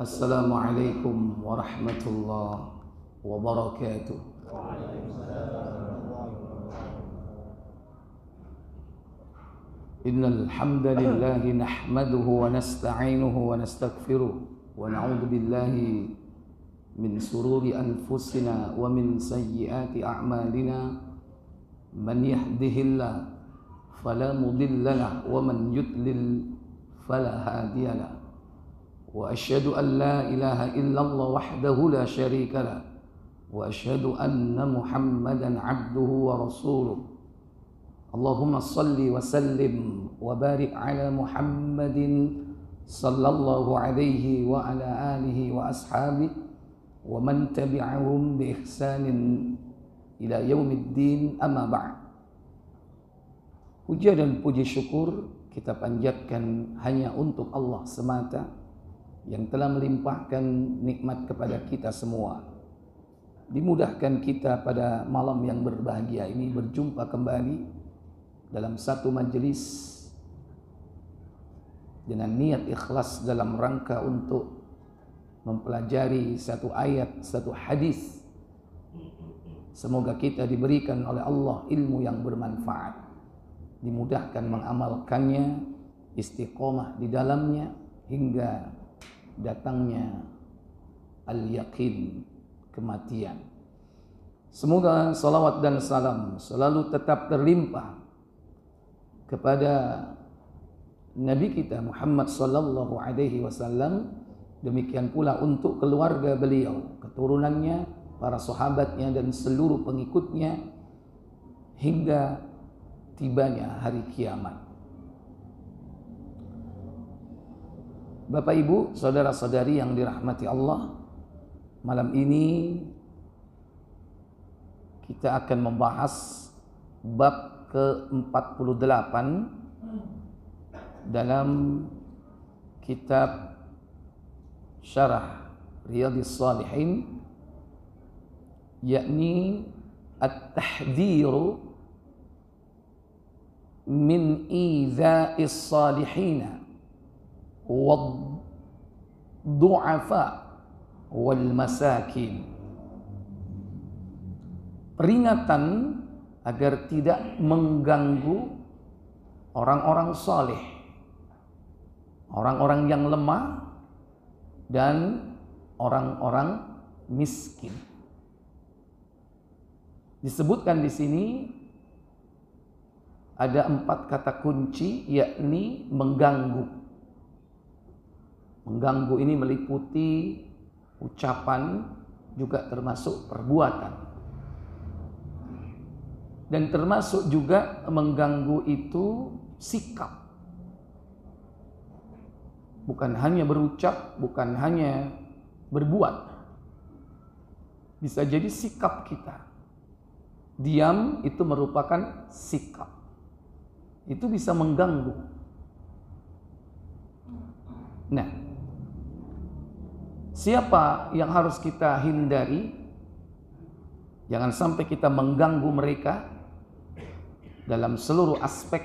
Assalamualaikum warahmatullahi wabarakatuh. Innal hamdalillah nahmaduhu wa nasta'inuhu wa nastaghfiruh wa na'udzu billahi min sururi anfusina wa min sayyiati a'malina. Man yahdihillahu fala mudilla lahu wa man yudlil fala hadiya lahu. Wa asyhadu an la ilaha illallah wahdahu la syarika lah wa asyhadu anna Muhammadan abduhu wa rasuluh. Allahumma salli wa sallim wa barik ala Muhammadin sallallahu alaihi wa ala alihi wa ashabihi wa man tabi'ahum bi ihsanin ila yaumiddin, amma ba'd. Puja dan puji syukur kita panjatkan hanya untuk Allah semata yang telah melimpahkan nikmat kepada kita semua. Dimudahkan kita pada malam yang berbahagia ini berjumpa kembali dalam satu majelis dengan niat ikhlas dalam rangka untuk mempelajari satu ayat, satu hadis. Semoga kita diberikan oleh Allah ilmu yang bermanfaat, dimudahkan mengamalkannya, istiqomah di dalamnya hingga datangnya al-yaqin, kematian. Semoga salawat dan salam selalu tetap terlimpah kepada Nabi kita Muhammad sallallahu alaihi wasallam, demikian pula untuk keluarga beliau, keturunannya, para sahabatnya dan seluruh pengikutnya hingga tibanya hari kiamat. Bapak Ibu, saudara-saudari yang dirahmati Allah, malam ini kita akan membahas bab ke-48 dalam kitab Syarah Riyadhis Shalihin, yakni at-tahdhiru min idza'is salihina wad-du'afa wal masakin. Peringatan agar tidak mengganggu orang-orang saleh, orang-orang yang lemah dan orang-orang miskin. Disebutkan di sini ada 4 kata kunci, yakni mengganggu. Mengganggu ini meliputi ucapan, juga termasuk perbuatan. Dan termasuk juga mengganggu itu sikap. Bukan hanya berucap, bukan hanya berbuat. Bisa jadi sikap kita. Diam itu merupakan sikap. Itu bisa mengganggu. Nah, siapa yang harus kita hindari? Jangan sampai kita mengganggu mereka dalam seluruh aspek.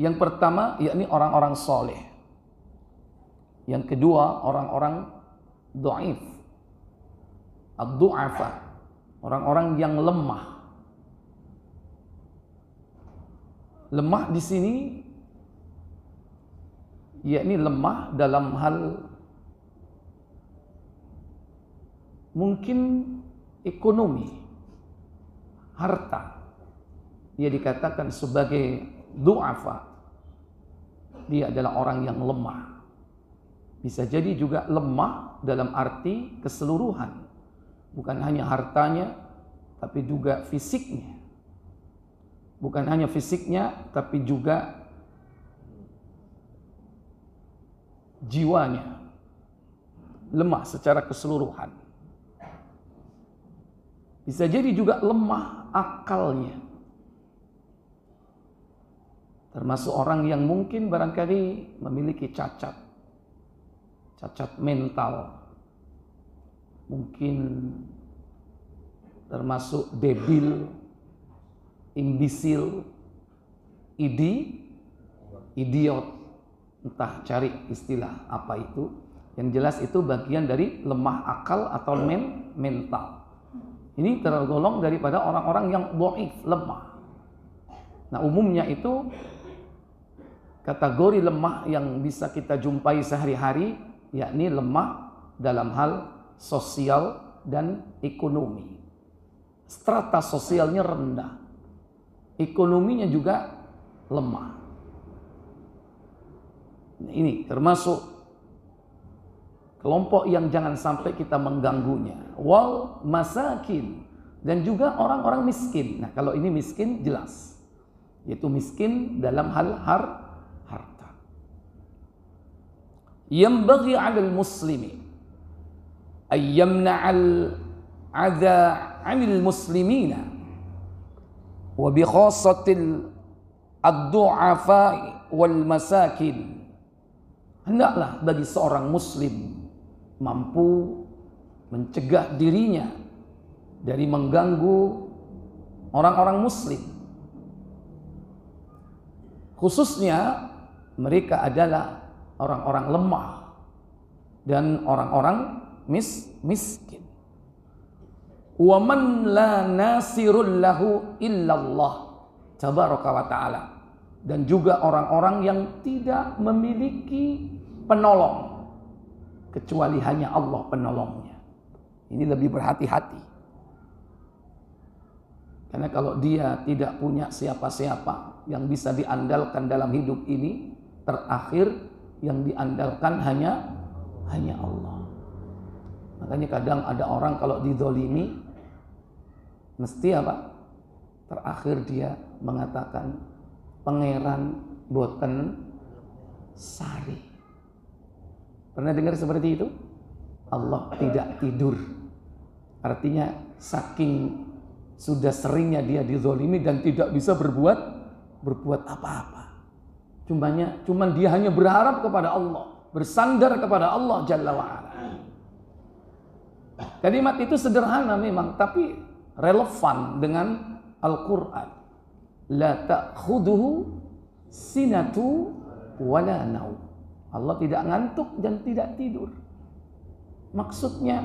Yang pertama yakni orang-orang soleh. Yang kedua orang-orang dhaif, ad-du'afa, orang-orang yang lemah. Lemah di sini yakni lemah dalam hal mungkin ekonomi, harta. Dia dikatakan sebagai du'afa. Dia adalah orang yang lemah. Bisa jadi juga lemah dalam arti keseluruhan. Bukan hanya hartanya, tapi juga fisiknya. Bukan hanya fisiknya, tapi juga jiwanya. Lemah secara keseluruhan. Bisa jadi juga lemah akalnya. Termasuk orang yang mungkin barangkali memiliki cacat mental. Mungkin termasuk debil, imbisil, idiot. Entah cari istilah apa itu. Yang jelas itu bagian dari lemah akal atau mental. Ini tergolong daripada orang-orang yang dhaif, lemah. Nah, umumnya itu kategori lemah yang bisa kita jumpai sehari-hari, yakni lemah dalam hal sosial dan ekonomi. Strata sosialnya rendah, ekonominya juga lemah. Ini termasuk kelompok yang jangan sampai kita mengganggunya. Wal masakin, dan juga orang-orang miskin. Nah, kalau ini miskin jelas, yaitu miskin dalam hal harta. Yanbaghi 'alal muslimi ay yamna'al 'adha 'anil muslimina wa bi khassatil ad-du'afa wal masakin. Hendaklah bagi seorang muslim mampu mencegah dirinya dari mengganggu orang-orang muslim. Khususnya mereka adalah orang-orang lemah dan orang-orang miskin. Wa man la nasirul lahu illallah tabaraka wa ta'ala. Dan juga orang-orang yang tidak memiliki penolong kecuali hanya Allah penolongnya. Ini lebih berhati-hati. Karena kalau dia tidak punya siapa-siapa yang bisa diandalkan dalam hidup ini, terakhir yang diandalkan hanya Allah. Makanya kadang ada orang kalau dizolimi, mesti apa? Terakhir dia mengatakan, pangeran boten sari. Pernah dengar seperti itu? Allah tidak tidur. Artinya saking sudah seringnya dia dizolimi dan tidak bisa berbuat apa-apa. Cuman dia hanya berharap kepada Allah, bersandar kepada Allah Jalla wa'ala. Kalimat itu sederhana memang, tapi relevan dengan Al-Quran. La ta'khuduhu sinatu wala naum. Allah tidak ngantuk dan tidak tidur. Maksudnya,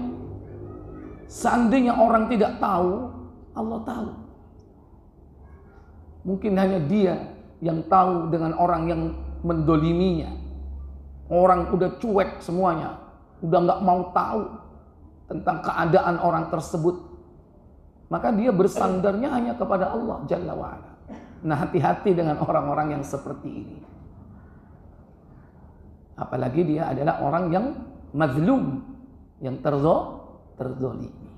seandainya orang tidak tahu, Allah tahu. Mungkin hanya dia yang tahu dengan orang yang mendoliminya. Orang udah cuek semuanya, udah nggak mau tahu tentang keadaan orang tersebut. Maka dia bersandarnya hanya kepada Allah Jalla wa'ala. Nah, hati-hati dengan orang-orang yang seperti ini. Apalagi dia adalah orang yang mazlum, yang terzolimi.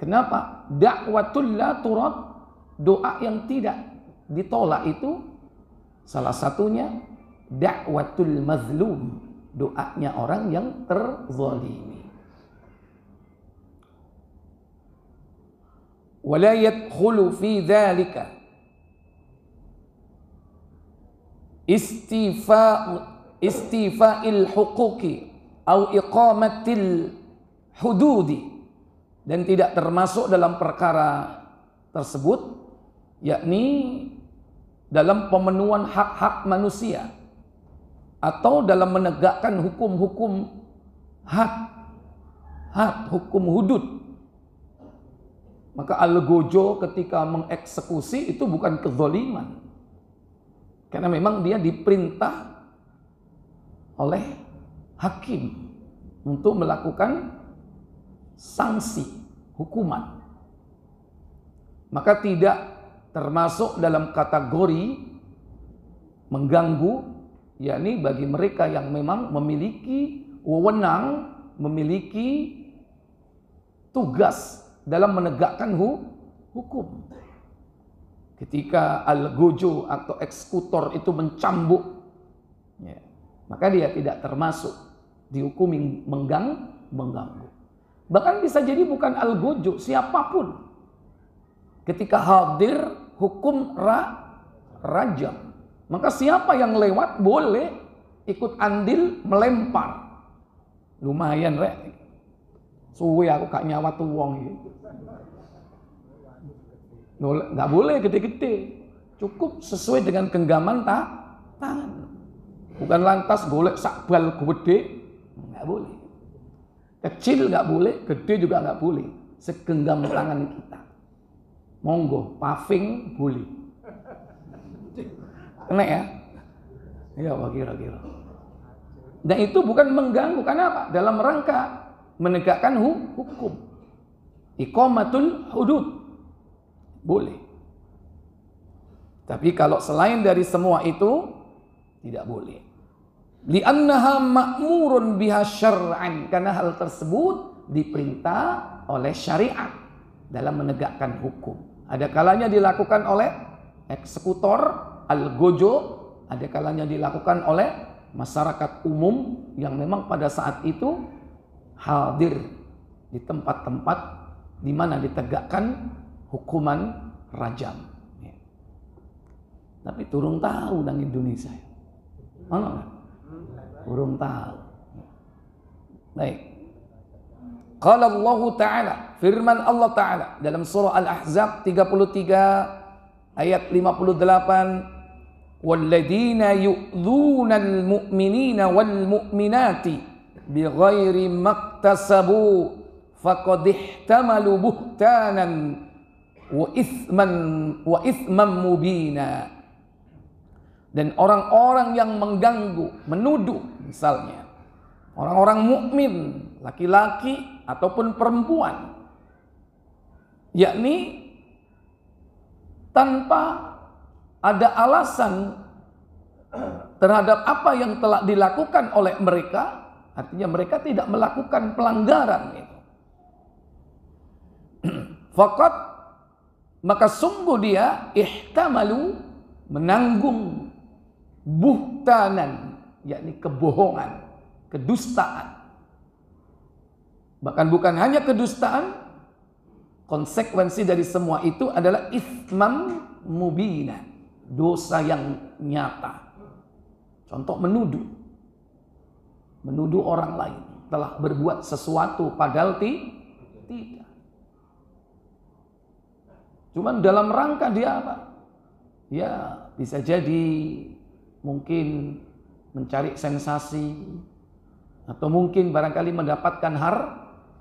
Kenapa? Da'watul la turad, doa yang tidak ditolak itu salah satunya da'watul mazlum, doanya orang yang terzolimi. Wala yadkhulu fi dzalika istifa'il huquqi au iqamatil hududi, dan tidak termasuk dalam perkara tersebut, yakni dalam pemenuhan hak-hak manusia atau dalam menegakkan hukum-hukum hukum hudud. Maka al-gojo ketika mengeksekusi itu bukan kezaliman, karena memang dia diperintah oleh hakim untuk melakukan sanksi, hukuman. Maka tidak termasuk dalam kategori mengganggu, yakni bagi mereka yang memang memiliki wewenang, memiliki tugas dalam menegakkan hukum. Ketika al-gojo atau eksekutor itu mencambuk, ya, maka dia tidak termasuk dihukumi mengganggu. Bahkan bisa jadi bukan al-gojo, siapapun. Ketika hadir hukum rajam, maka siapa yang lewat boleh ikut andil melempar. Lumayan rek, suwe aku gak nyawa tuh wong gitu. Nggak boleh gede-gede, cukup sesuai dengan genggaman tangan. Bukan lantas golek sakbal gede, nggak boleh. Kecil nggak boleh, gede juga nggak boleh. Segenggam tangan kita. Monggo, paving boleh. Kena ya? Ya, kira-kira. Dan itu bukan mengganggu, karena apa? Dalam rangka menegakkan hukum. Iqamatul hudud. Boleh. Tapi kalau selain dari semua itu, tidak boleh. Li'annaha ma'murun biha syar'an, karena hal tersebut diperintah oleh syariat dalam menegakkan hukum. Ada kalanya dilakukan oleh eksekutor al-gojo, ada kalanya dilakukan oleh masyarakat umum yang memang pada saat itu hadir di tempat-tempat di mana ditegakkan hukuman rajam. Tapi turun tahu nang Indonesia. Mana enggak? Turun tahu. Baik. Qala Allah Ta'ala, firman Allah Ta'ala dalam surah Al-Ahzab 33 ayat 58, walladzina yu'dzunal mu'minina wal mu'minati bighairi maktasabu faqad ihtamalu buhtanan wa ithman mubina. Dan orang-orang yang mengganggu, menuduh misalnya orang-orang mukmin, laki-laki ataupun perempuan, yakni tanpa ada alasan terhadap apa yang telah dilakukan oleh mereka, artinya mereka tidak melakukan pelanggaran itu. Faqat, maka sungguh dia ihtamalu, menanggung buhtanan, yakni kebohongan, kedustaan. Bahkan bukan hanya kedustaan, konsekuensi dari semua itu adalah itsman mubina, dosa yang nyata. Contoh menuduh orang lain telah berbuat sesuatu padahal tidak. Cuman dalam rangka dia apa? Ya, bisa jadi mungkin mencari sensasi, atau mungkin barangkali mendapatkan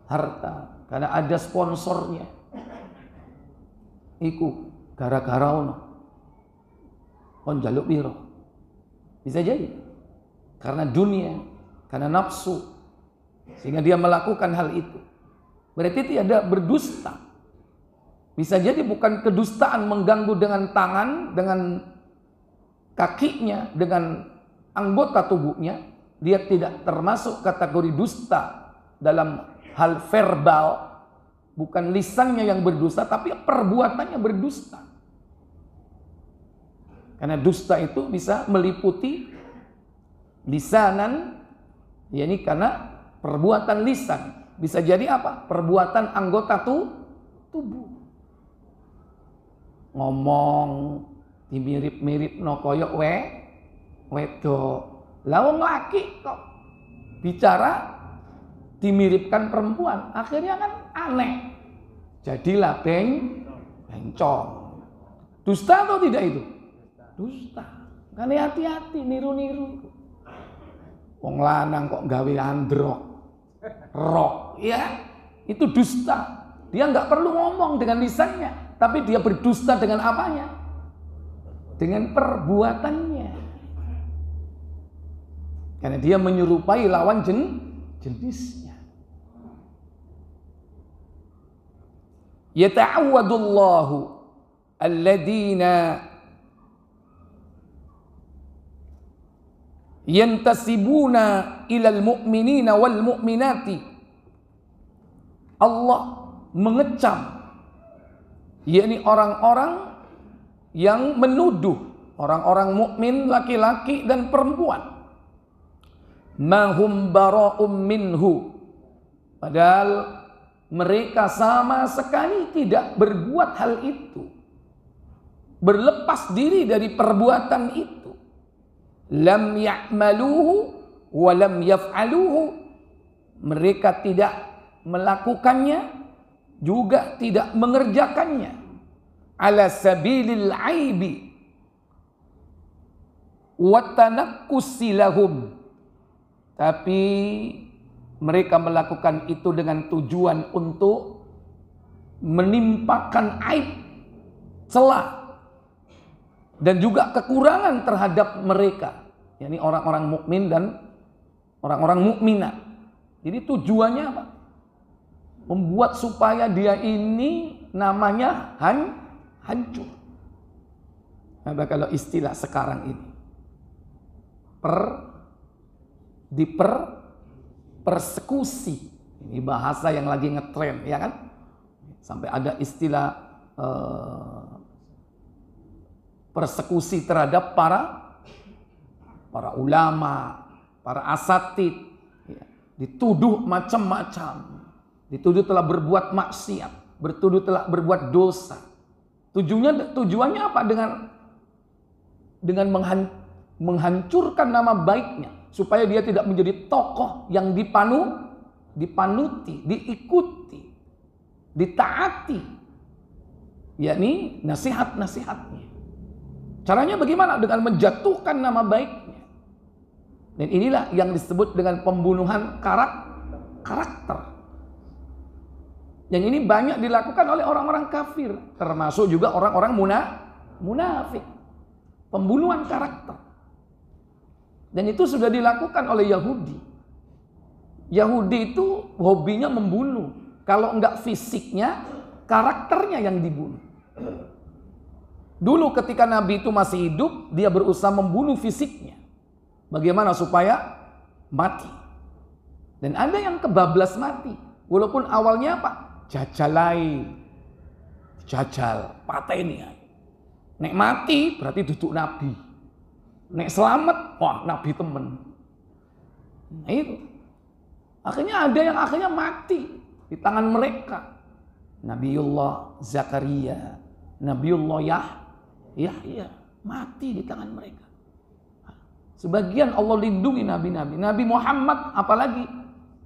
harta karena ada sponsornya. Iku gara-gara ono kon jaluk piro. Bisa jadi karena dunia, karena nafsu, sehingga dia melakukan hal itu. Berarti tidak berdusta. Bisa jadi bukan kedustaan mengganggu dengan tangan, dengan kakinya, dengan anggota tubuhnya. Dia tidak termasuk kategori dusta dalam hal verbal. Bukan lisannya yang berdusta, tapi perbuatannya berdusta. Karena dusta itu bisa meliputi lisanan, yakni karena perbuatan lisan. Bisa jadi apa? Perbuatan anggota tubuh. Ngomong dimirip-mirip no koyok wedok. Lah wong laki kok bicara dimiripkan perempuan, akhirnya kan aneh. Jadilah bencong. Dusta atau tidak itu? Dusta. Kan hati-hati niru-niru. Wong lanang kok gawe androk, rok, ya itu dusta. Dia nggak perlu ngomong dengan lisannya, tapi dia berdusta dengan apanya? Dengan perbuatannya. Karena dia menyerupai lawan jenisnya. Yata'awwadullahu alladhina yantasibuna ilal mu'minina wal mu'minati. Allah mengecam, yakni orang-orang yang menuduh orang-orang mukmin laki-laki dan perempuan. Mahum bara'um minhu, padahal mereka sama sekali tidak berbuat hal itu, berlepas diri dari perbuatan itu. Lam ya'maluhu wa lam yaf'aluhu, mereka tidak melakukannya juga tidak mengerjakannya. Ala sabilil aibi wa tanakkusi lahum, tapi mereka melakukan itu dengan tujuan untuk menimpakan aib, celah, dan juga kekurangan terhadap mereka, yakni orang-orang mukmin dan orang-orang mukminat. Jadi tujuannya apa? Membuat supaya dia ini namanya hancur. Nah, kalau istilah sekarang ini persekusi. Ini bahasa yang lagi ngetren, ya kan? Sampai ada istilah persekusi terhadap para ulama, para asatid, ya. Dituduh macam-macam, dituduh telah berbuat maksiat, dituduh telah berbuat dosa. Tujuannya apa? Dengan menghancurkan nama baiknya, supaya dia tidak menjadi tokoh yang dipanuti, diikuti, ditaati, yakni nasihat-nasihatnya. Caranya bagaimana? Dengan menjatuhkan nama baiknya. Dan inilah yang disebut dengan pembunuhan karakter. Yang ini banyak dilakukan oleh orang-orang kafir, termasuk juga orang-orang munafik. Pembunuhan karakter. Dan itu sudah dilakukan oleh Yahudi. Yahudi itu hobinya membunuh. Kalau enggak fisiknya, karakternya yang dibunuh. Dulu ketika Nabi itu masih hidup, dia berusaha membunuh fisiknya. Bagaimana supaya mati. Dan ada yang kebablas mati. Walaupun awalnya apa? Jajal, pateni. Nek mati berarti duduk Nabi. Nek selamat, wah Nabi temen. Nah itu. Akhirnya ada yang akhirnya mati di tangan mereka. Nabiullah Zakaria, Nabiullah Yahya mati di tangan mereka. Sebagian Allah lindungi nabi-nabi. Nabi Muhammad apalagi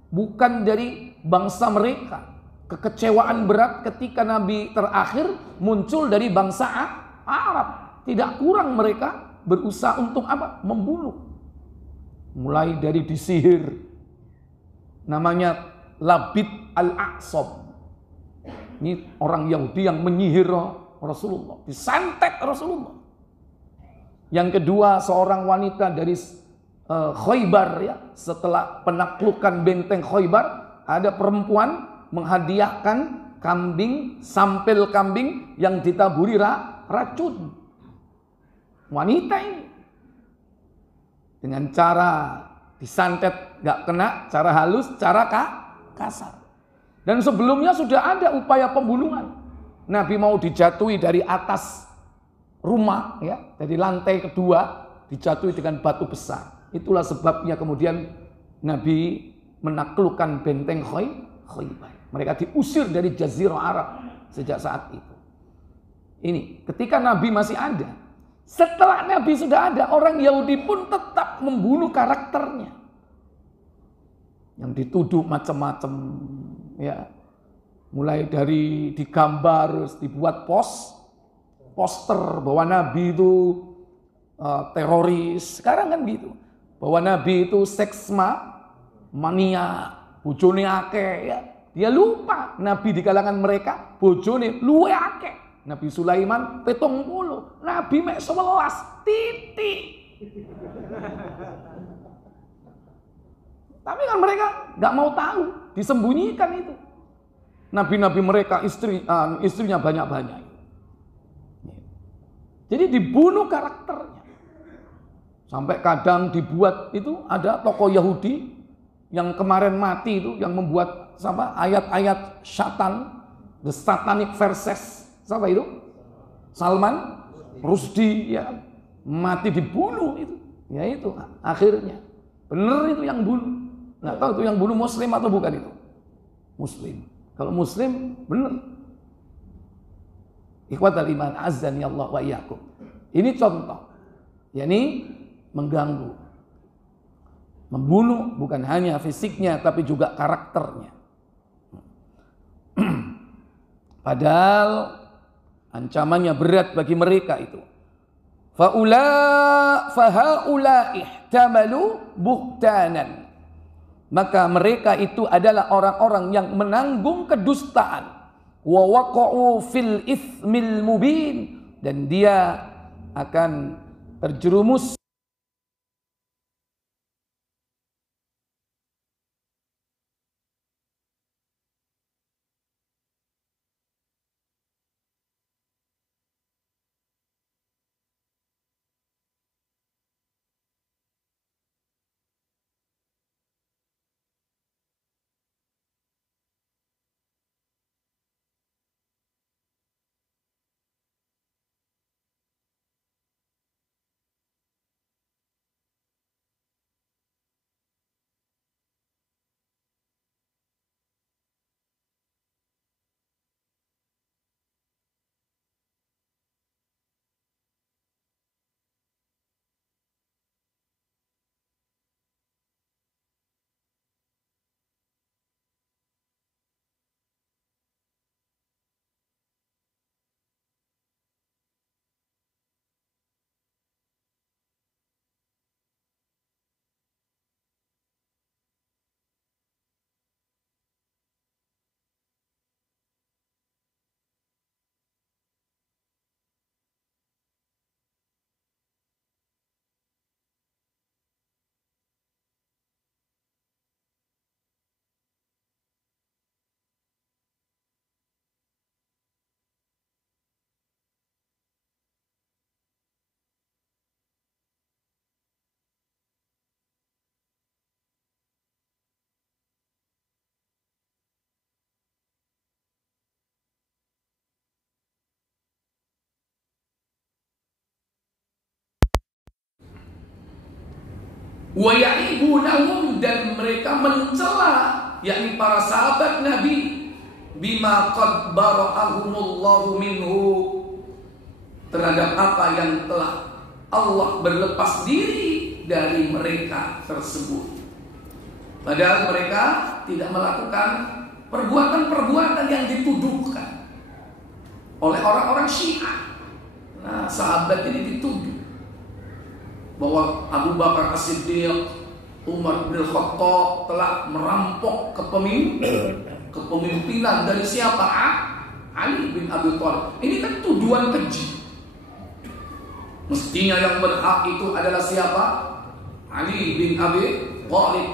bukan dari bangsa mereka. Kekecewaan berat ketika Nabi terakhir muncul dari bangsa Arab. Tidak kurang mereka berusaha untuk apa? Membunuh. Mulai dari disihir. Namanya Labid al-Aqsam. Ini orang Yahudi yang menyihir Rasulullah. Disantet Rasulullah. Yang kedua, seorang wanita dari Khaybar, ya. Setelah penaklukan benteng Khaybar, ada perempuan menghadiahkan kambing, sampel kambing yang ditaburi racun. Wanita ini dengan cara disantet gak kena, cara halus, cara kasar. Dan sebelumnya sudah ada upaya pembunuhan. Nabi mau dijatuhi dari atas rumah, ya, dari lantai kedua dijatuhi dengan batu besar. Itulah sebabnya kemudian Nabi menaklukkan benteng Khaybar. Mereka diusir dari Jazirah Arab sejak saat itu. Ini ketika Nabi masih ada. Setelah Nabi sudah ada, orang Yahudi pun tetap membunuh karakternya. Yang dituduh macam-macam, ya. Mulai dari digambar, dibuat poster bahwa Nabi itu teroris. Sekarang kan gitu. Bahwa Nabi itu seks mania, bojone akeh, ya. Dia lupa Nabi di kalangan mereka bojone luwe akeh. Nabi Sulaiman 70, Nabi mek 11 titik. Tapi kan mereka nggak mau tahu, disembunyikan itu. Nabi-nabi mereka istrinya banyak-banyak. Jadi dibunuh karakternya. Sampai kadang dibuat itu ada tokoh Yahudi yang kemarin mati itu, yang membuat ayat-ayat syaitan, the satanic verses. Siapa itu? Salman Rushdie, ya, mati dibunuh itu. Ya itu akhirnya. Bener itu yang bunuh. Nggak tahu itu yang bunuh Muslim atau bukan itu. Muslim. Kalau Muslim bener. Ikhwatal iman azzani Allah wa iyyakum. Ini contoh. yakni mengganggu. Membunuh bukan hanya fisiknya tapi juga karakternya. Padahal ancamannya berat bagi mereka itu. fahaula ihtamalu buhtanan. Maka mereka itu adalah orang-orang yang menanggung kedustaan. Wa waqa'u fil itsmil mubin, dan dia akan terjerumus wa ya'ibunahum, dan mereka mencela, yakni para sahabat Nabi, bima qad bara'ahumullahu minhu, terhadap apa yang telah Allah berlepas diri dari mereka tersebut. Padahal mereka tidak melakukan perbuatan-perbuatan yang dituduhkan oleh orang-orang Syiah. Nah, sahabat ini dituduh bahwa Abu Bakar As-Siddiq, Umar bin Khattab telah merampok kepemimpinan dari siapa? Ali bin Abi Thalib. Ini kan tuduhan keji. Mestinya yang berhak itu adalah siapa? Ali bin Abi Thalib.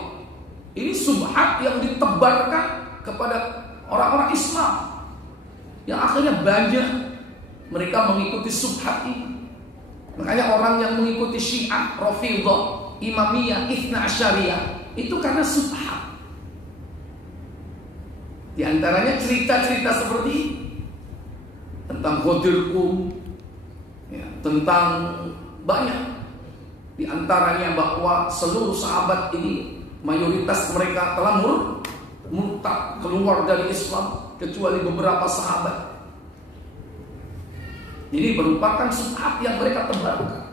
Ini subhat yang ditebarkan kepada orang-orang Islam, yang akhirnya banyak mereka mengikuti subhat ini. Makanya orang yang mengikuti Syiah, Rafidhah, Imamiyah, Itsna Asyariyah itu karena subhat. Di antaranya cerita-cerita seperti ini, tentang Ghadir ya, tentang banyak. Di antaranya bahwa seluruh sahabat ini mayoritas mereka telah murtad, keluar dari Islam, kecuali beberapa sahabat. Ini merupakan subhat yang mereka tebarkan,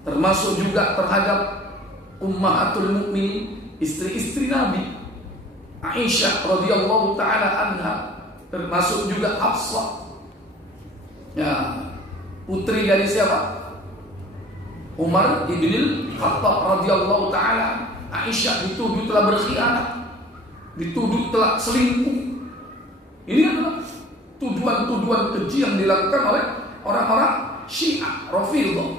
termasuk juga terhadap Ummahatul Mukminin, istri-istri Nabi, Aisyah radhiyallahu taala anha, termasuk juga Hafsah, ya, putri dari siapa? Umar ibn Khattab radhiyallahu taala. Aisyah dituduh telah berkhianat, dituduh telah selingkuh. Ini adalah tuduhan-tuduhan keji yang dilakukan oleh orang-orang Syiah, Rafidhah.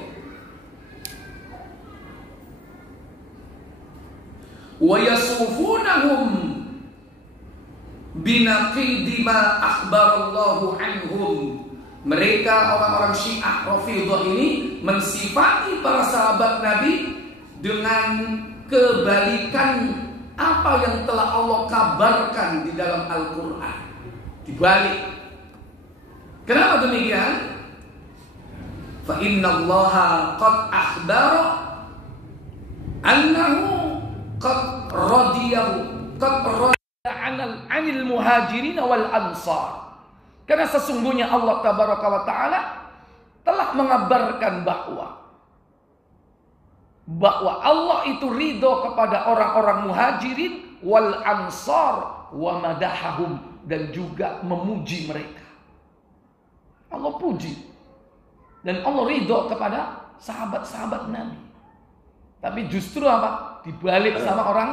Wa yasufunahum binaqidi ma akhbarallahu anhum. Mereka orang-orang Syiah, Rafidhah ini mensifati para sahabat Nabi dengan kebalikan apa yang telah Allah kabarkan di dalam Al-Quran. Dibalik. Kenapa demikian? Fa innallaha qad akhbara annahu qad radiya 'anil muhajirin wal ansar. Karena sesungguhnya Allah tabaraka wa taala telah mengabarkan bahwa Allah itu ridho kepada orang-orang muhajirin wal ansar wa madahahum, dan juga memuji mereka. Allah puji Dan Allah ridho kepada sahabat-sahabat Nabi. Tapi justru apa? Dibalik sama orang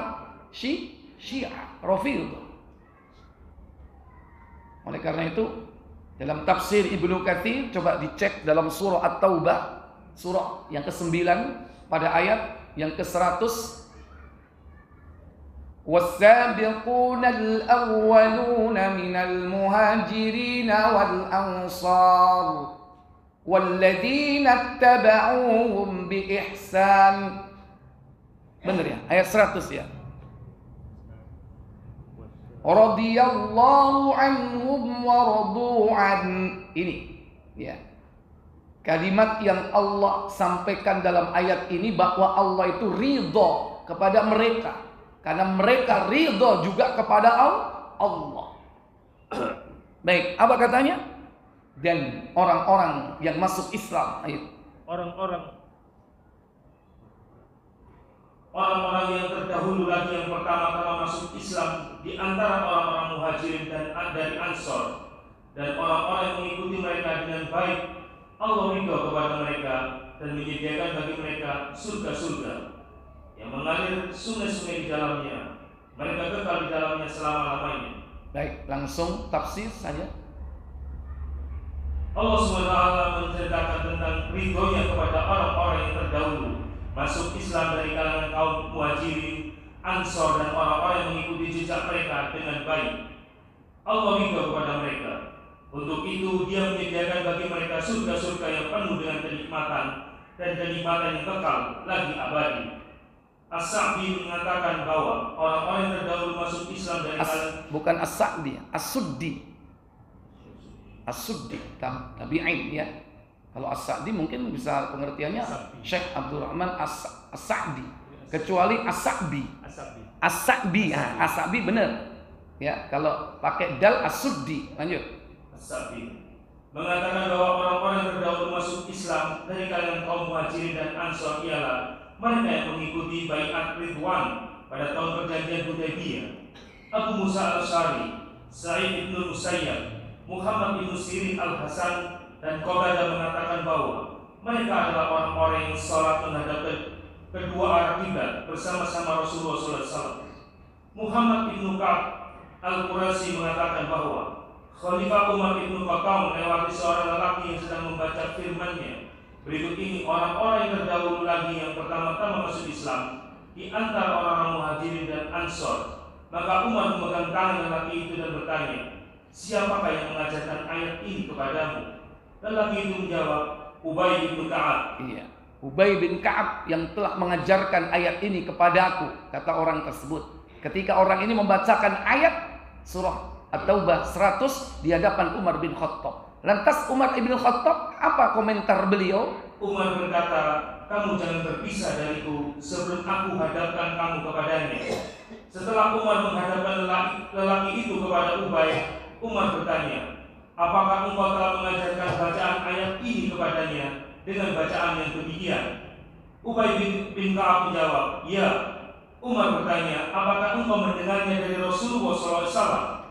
Syiah, Rafidhah. Oleh karena itu, dalam tafsir Ibnu Katsir, coba dicek dalam surah At-Taubah, surah yang ke-9 pada ayat yang ke-100. وَالسَّابِقُونَ الْأَوَّلُونَ مِنَ الْمُهَاجِرِينَ وَالْأَنصَارِ وَالَّذِينَ اتَّبَعُوهُمْ بِإِحْسَانٍ. Benar ya? Ayat 100 ya. Radhiyallahu anhum wa radu an. Ini ya. Kalimat yang Allah sampaikan dalam ayat ini bahwa Allah itu ridho kepada mereka karena mereka ridho juga kepada Allah. Baik, apa katanya? Dan orang-orang yang masuk Islam, ayo. Orang-orang yang terdahulu lagi yang pertama-tama masuk Islam di antara orang-orang muhajirin dan dari Ansor, dan orang-orang yang mengikuti mereka dengan baik, Allah ridho kepada mereka dan menyediakan bagi mereka surga-surga yang mengalir sungai-sungai di dalamnya. Mereka kekal di dalamnya selama-lamanya. Baik, langsung tafsir saja. Allah SWT menceritakan tentang ridhonya kepada orang-orang yang terdahulu masuk Islam dari kalangan kaum muhajirin, Ansor, dan orang-orang yang mengikuti jejak mereka dengan baik. Allah ridho kepada mereka. Untuk itu Dia menyediakan bagi mereka surga-surga yang penuh dengan kenikmatan dan kenikmatan yang kekal lagi abadi. As-Sa'di mengatakan bahwa orang-orang yang terdahulu masuk Islam dari bukan As-Sa'di, As-Suddi, tabi'in ya. Kalau As-Sa'di mungkin bisa pengertiannya Syekh Abdurrahman As-Sa'di, kecuali As-Sa'bi. As-Sa'bi benar. Ya, kalau pakai dal As-Suddi. Lanjut. As-Sa'di mengatakan bahwa orang-orang yang terdahulu masuk Islam dari kalangan kaum muhajirin dan Ansor ialah mereka yang mengikuti baiat Ridwan pada tahun perjanjian Hudaybiyah. Abu Musa Al-Asy'ari, Sa'id ibn Musayyab, Muhammad ibn Sirin Al-Hasan, dan Qatadah mengatakan bahwa mereka adalah orang-orang yang salat menghadap kedua arah kiblat bersama-sama Rasulullah SAW. Muhammad ibn Ka'ab Al-Qurasi mengatakan bahwa Khalifah Umar ibn Khattab melewati seorang lelaki yang sedang membaca firman-Nya. Berikut ini orang-orang yang terdahulu lagi yang pertama-tama masuk Islam di antara orang-orang muhajirin dan Ansor. Maka Umar memegang tangan lelaki itu dan bertanya, "Siapakah yang mengajarkan ayat ini kepadamu?" Lelaki itu menjawab, "Ubay bin Ka'ab." Iya, Ubay bin Ka'ab yang telah mengajarkan ayat ini kepadaku, kata orang tersebut. Ketika orang ini membacakan ayat surah At-Taubah 100 di hadapan Umar bin Khattab. Lantas Umar bin Khattab, apa komentar beliau? Umar berkata, "Kamu jangan berpisah dariku sebelum aku hadapkan kamu kepadanya." Setelah Umar menghadapkan lelaki itu kepada Ubay, Umar bertanya, "Apakah engkau telah mengajarkan bacaan ayat ini kepadanya dengan bacaan yang demikian?" Ubay bin Ka'ab menjawab, "Ya." Umar bertanya, "Apakah engkau mendengarnya dari Rasulullah SAW?"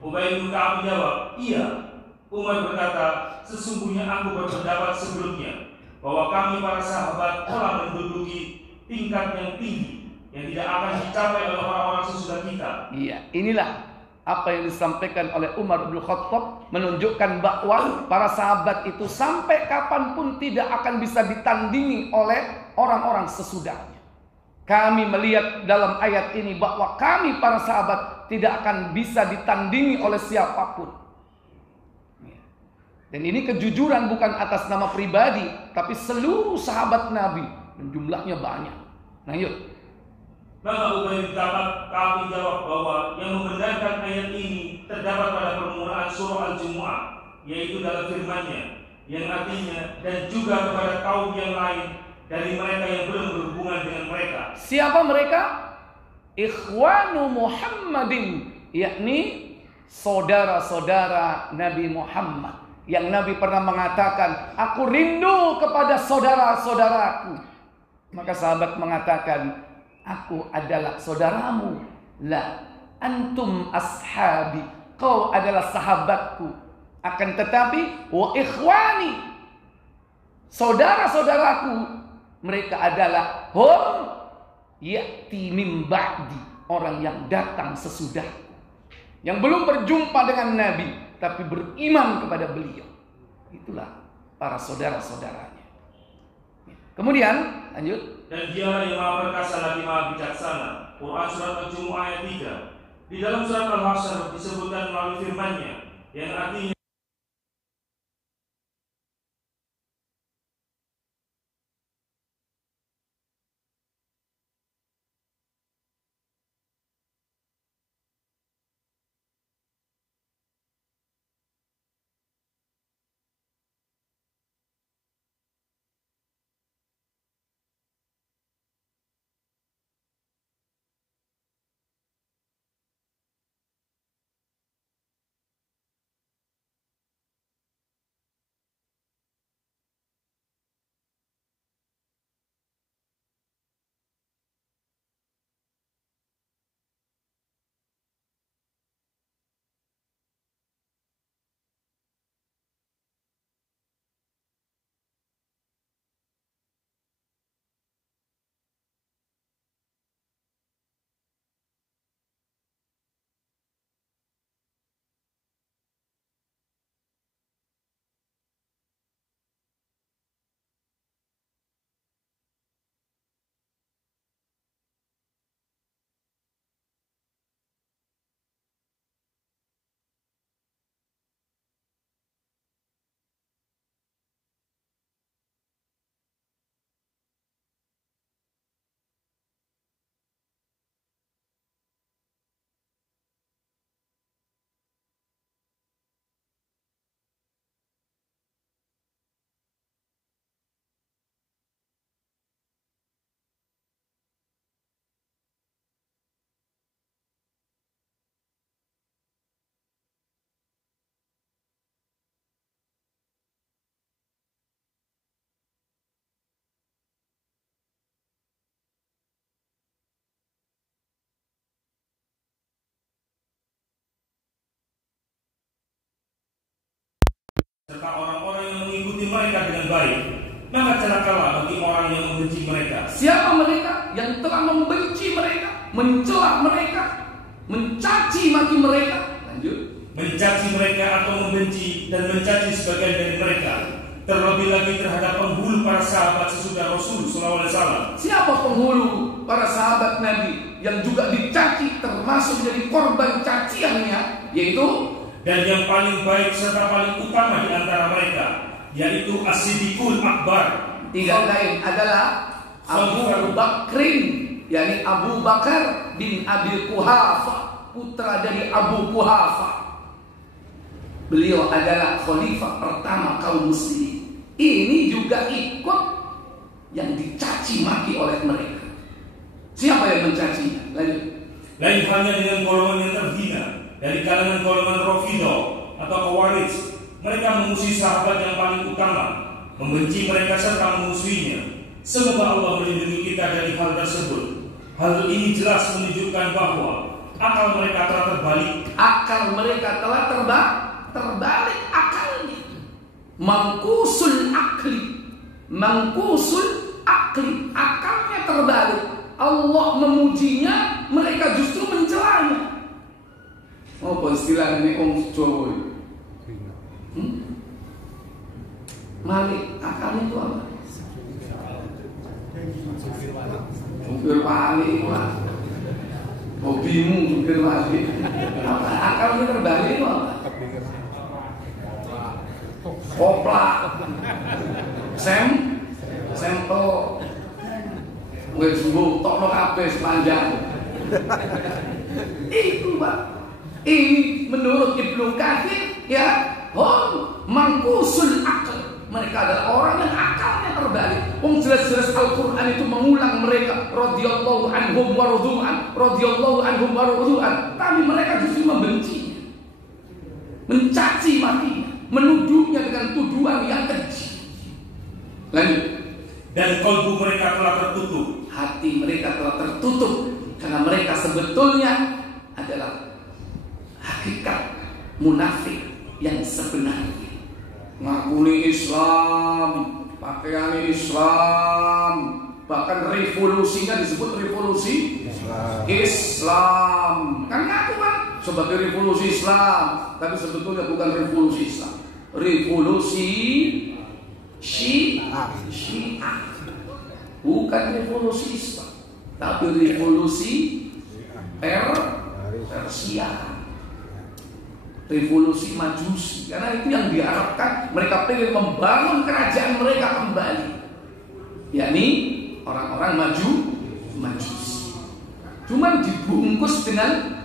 Ubay bin Ka'ab menjawab, "Iya." Umar berkata, "Sesungguhnya aku berpendapat sebelumnya bahwa kami para sahabat telah menduduki tingkat yang tinggi yang tidak akan dicapai oleh orang-orang sesudah kita." Iya, inilah apa yang disampaikan oleh Umar bin Khattab, menunjukkan bahwa para sahabat itu sampai kapanpun tidak akan bisa ditandingi oleh orang-orang sesudahnya. Kami melihat dalam ayat ini bahwa kami para sahabat tidak akan bisa ditandingi oleh siapapun. Dan ini kejujuran bukan atas nama pribadi, tapi seluruh sahabat Nabi, dan jumlahnya banyak. Nah, yuk. Maka Ubay bin Ka'ab menjawab bahwa yang membenarkan ayat ini terdapat pada permulaan surah Al-Jumu'ah, yaitu dalam firman-Nya yang artinya, "Dan juga kepada kaum yang lain dari mereka yang belum berhubungan dengan mereka." Siapa mereka? Ikhwanu Muhammadin, yakni saudara-saudara Nabi Muhammad. Yang Nabi pernah mengatakan, "Aku rindu kepada saudara-saudaraku." Maka sahabat mengatakan, "Aku adalah saudaramu." La, antum ashabi, kau adalah sahabatku. Akan tetapi, wa ikhwani, saudara-saudaraku, mereka adalah hum ya'ti min ba'di, orang yang datang sesudah, yang belum berjumpa dengan Nabi tapi beriman kepada beliau. Itulah para saudara-saudaranya. Kemudian lanjut. Dan dialah yang maha perkasa lagi maha bijaksana. Quran surat Al-Jumu'ah ayat 3. Di dalam surat Al-Hasyr disebutkan melalui firman-Nya yang artinya serta orang-orang yang mengikuti mereka dengan baik, maka celakalah bagi orang yang membenci mereka. Siapa mereka yang telah membenci mereka, mencela mereka, mencaci maki mereka? Lanjut. Mencaci mereka atau membenci dan mencaci sebagian dari mereka, terlebih lagi terhadap penghulu para sahabat sesudah Rasul SAW. Siapa penghulu para sahabat Nabi yang juga dicaci, termasuk menjadi korban caciannya, yaitu dan yang paling baik serta paling utama di antara mereka, yaitu As-Siddiqul Akbar. Tidak lain adalah Abu Bakrin, yakni Abu Bakar bin Abi Quhafa, putra dari Abu Quhafa. Beliau adalah khalifah pertama kaum muslimin. Ini juga ikut yang dicaci maki oleh mereka. Siapa yang mencacinya? Lanjut. Lain halnya dengan golongan yang terhina dari kalangan golongan Rafidhah atau Khawarij. Mereka memusuhi sahabat yang paling utama, membenci mereka serta memusuhinya. Semoga Allah melindungi kita dari hal tersebut. Hal ini jelas menunjukkan bahwa akal mereka telah terbalik. Akal mereka telah terbalik akalnya. Mangkusul akli, akalnya terbalik. Allah memujinya, mereka justru mencelanya. Apa istilah ini Om Jawa? Malik, akalnya itu apa? Supir balik lah. Hobimu supir balik. Apa akalnya terbalik itu apa? Koplak, sampel, wes bu, tokno kabeh sepanjang. Itu Pak. Ini menurut Ibnu Katsir, ya, mangkusul akal. Mereka adalah orang yang akalnya terbalik. Jelas-jelas Al-Quran itu mengulang mereka radhiyallahu anhum wa radu'an, radhiyallahu anhum wa radu'an. Tapi mereka justru membencinya, mencaci makinya, menuduhnya dengan tuduhan yang keji. Lanjut. Dan kalbu mereka telah tertutup. Hati mereka telah tertutup karena mereka sebetulnya adalah hakikat munafik yang sebenarnya. Ngakuni Islam, pakaian Islam, bahkan revolusinya disebut revolusi Islam. Kan ngaku kan sebagai revolusi Islam, tapi sebetulnya bukan revolusi Islam, revolusi Syiah. Bukan revolusi Islam, tapi revolusi Persia, revolusi Majusi. Karena itu yang diharapkan, mereka ingin membangun kerajaan mereka kembali, yakni orang-orang Majusi. Cuman dibungkus dengan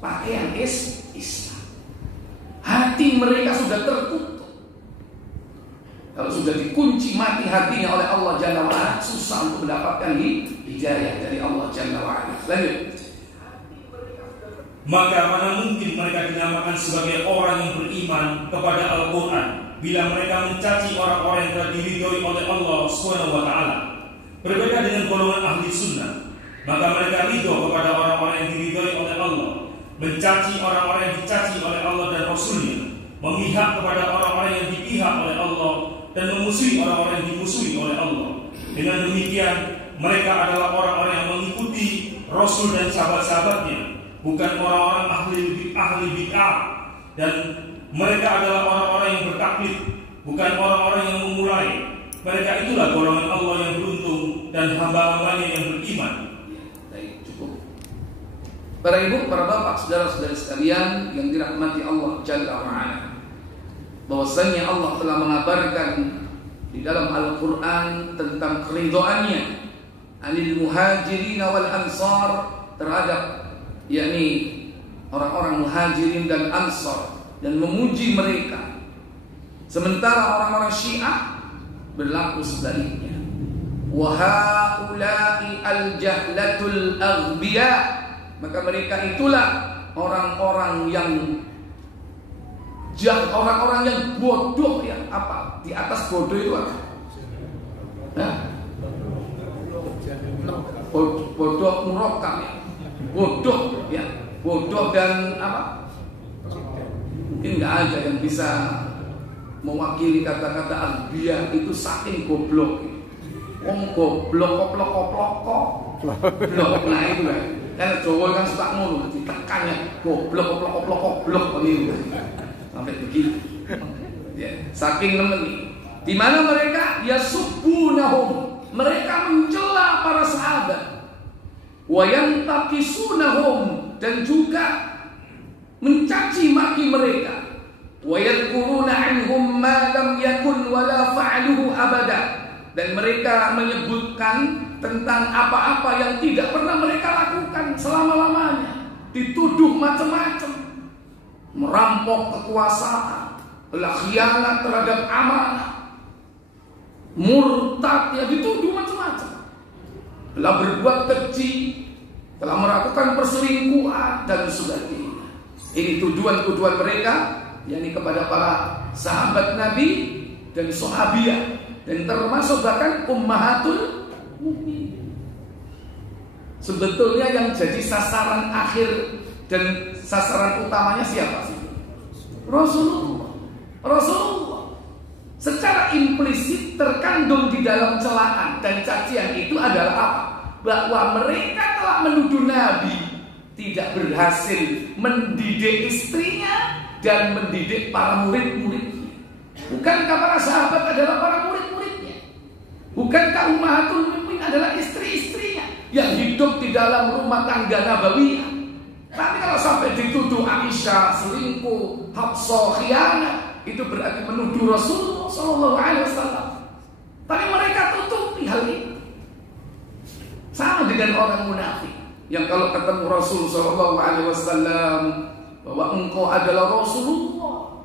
pakaian Islam. Hati mereka sudah tertutup. Kalau sudah dikunci mati hatinya oleh Allah Jalla wa'ala, susah untuk mendapatkan hidayah dari Allah Jalla wa'ala. Lanjut. Maka mana mungkin mereka dinamakan sebagai orang yang beriman kepada Al-Quran bila mereka mencaci orang-orang yang telah diridhoi oleh Allah SWT. Berbeda dengan golongan ahli sunnah, maka mereka ridho kepada orang-orang yang diridhoi oleh Allah, mencaci orang-orang yang dicaci oleh Allah dan Rasulnya, memihak kepada orang-orang yang dipihak oleh Allah, dan memusuhi orang-orang yang dimusuhi oleh Allah. Dengan demikian, mereka adalah orang-orang yang mengikuti Rasul dan sahabat-sahabatnya, bukan orang-orang ahli bid'ah, dan mereka adalah orang-orang yang bertaklid, bukan orang-orang yang memulai. Mereka itulah golongan Allah yang beruntung dan hamba-hambanya yang beriman. Baik, cukup. Para ibu, para bapak, saudara-saudara sekalian yang dirahmati Allah Jalla wa'ala, bahwasanya Allah telah mengabarkan di dalam Al-Quran tentang keridhaannya anil muhajirin wal ansar, terhadap yakni orang-orang muhajirin dan ansar, dan memuji mereka. Sementara orang-orang Syiah berlaku sebaliknya. Wa haula'i al-jahlatul aghbiya, maka mereka itulah orang-orang yang orang-orang yang bodoh, ya. Apa? Di atas bodoh itu apa? Nah, bodoh murakkab, ya. Bodoh, ya. Bodoh dan apa? Mungkin nggak ada yang bisa mewakili kata-kata albiyah itu, saking goblok. Wong goblok goblok. Nah itu kan. Karena Jawa kan suka ngono, ditekannya goblok begitu. Sampai begitu. Ya, saking nemen. Di mana mereka yasubbunahum, mereka mencela para sahabat. Wa yantaqisunahum, dan juga mencaci maki mereka. Wa yadhkuruna anhum ma lam yakun wa la fa'aluhu abada, dan mereka menyebutkan tentang apa-apa yang tidak pernah mereka lakukan selama-lamanya. Dituduh macam-macam, merampok kekuasaan, telah khianat terhadap amanah, murtad, ya dituduh macam-macam, telah berbuat keji, telah melakukan perselingkuhan dan sebagainya. Ini tuduhan-tuduhan mereka, yakni kepada para sahabat Nabi dan sahabiyah, dan termasuk bahkan ummahatul mukminin. Sebetulnya yang jadi sasaran akhir dan sasaran utamanya siapa sih? Rasulullah. Secara implisit terkandung di dalam celaan dan cacian itu adalah apa? Bahwa mereka telah menuduh Nabi tidak berhasil mendidik istrinya dan mendidik para murid-muridnya. Bukankah para sahabat adalah para murid-muridnya? Bukankah ummahatul mukminin adalah istri-istrinya yang hidup di dalam rumah tangga nabawiyah? Tapi kalau sampai dituduh Aisyah selingkuh, Hafsah khianat, itu berarti menuduh Rasulullah SAW. Tapi mereka tutupi hal itu. Sama dengan orang munafik yang kalau ketemu Rasul SAW bahwa engkau adalah Rasulullah.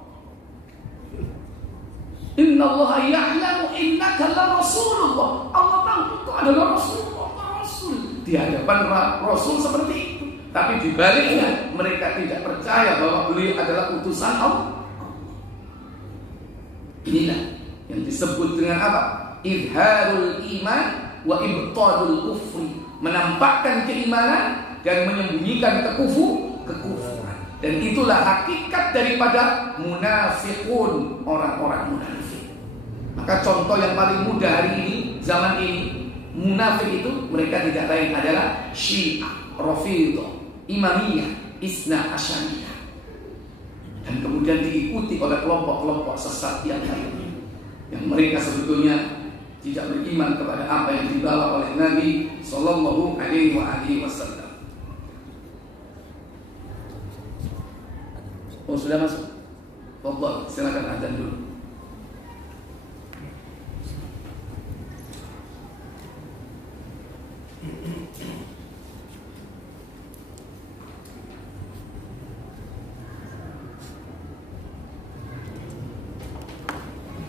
Innallaha ya'lamu innaka la Rasulullah. Allah tahu engkau adalah Rasulullah, Rasul. Di hadapan Rasul seperti itu. Tapi di baliknya mereka tidak percaya bahwa beliau adalah utusan Allah. Inilah yang disebut dengan apa? Idharul iman wa ibtadul kufri, menampakkan keimanan dan menyembunyikan kekufuran. Dan itulah hakikat daripada munafiqun, orang-orang munafik. Maka contoh yang paling mudah hari ini, zaman ini, munafik itu mereka tidak lain adalah Syiah, Rafidhah, Imamiyah, Isna Asyariyah. Dan kemudian diikuti oleh kelompok-kelompok sesat yang lain, yang mereka sebetulnya tidak beriman kepada apa yang dibawa oleh Nabi Sallallahu Alaihi Wasallam. Oh, sudah masuk? Fadhal, silakan adzan dulu.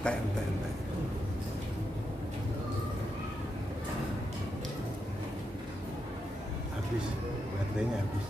Entek. Habis, baterainya habis.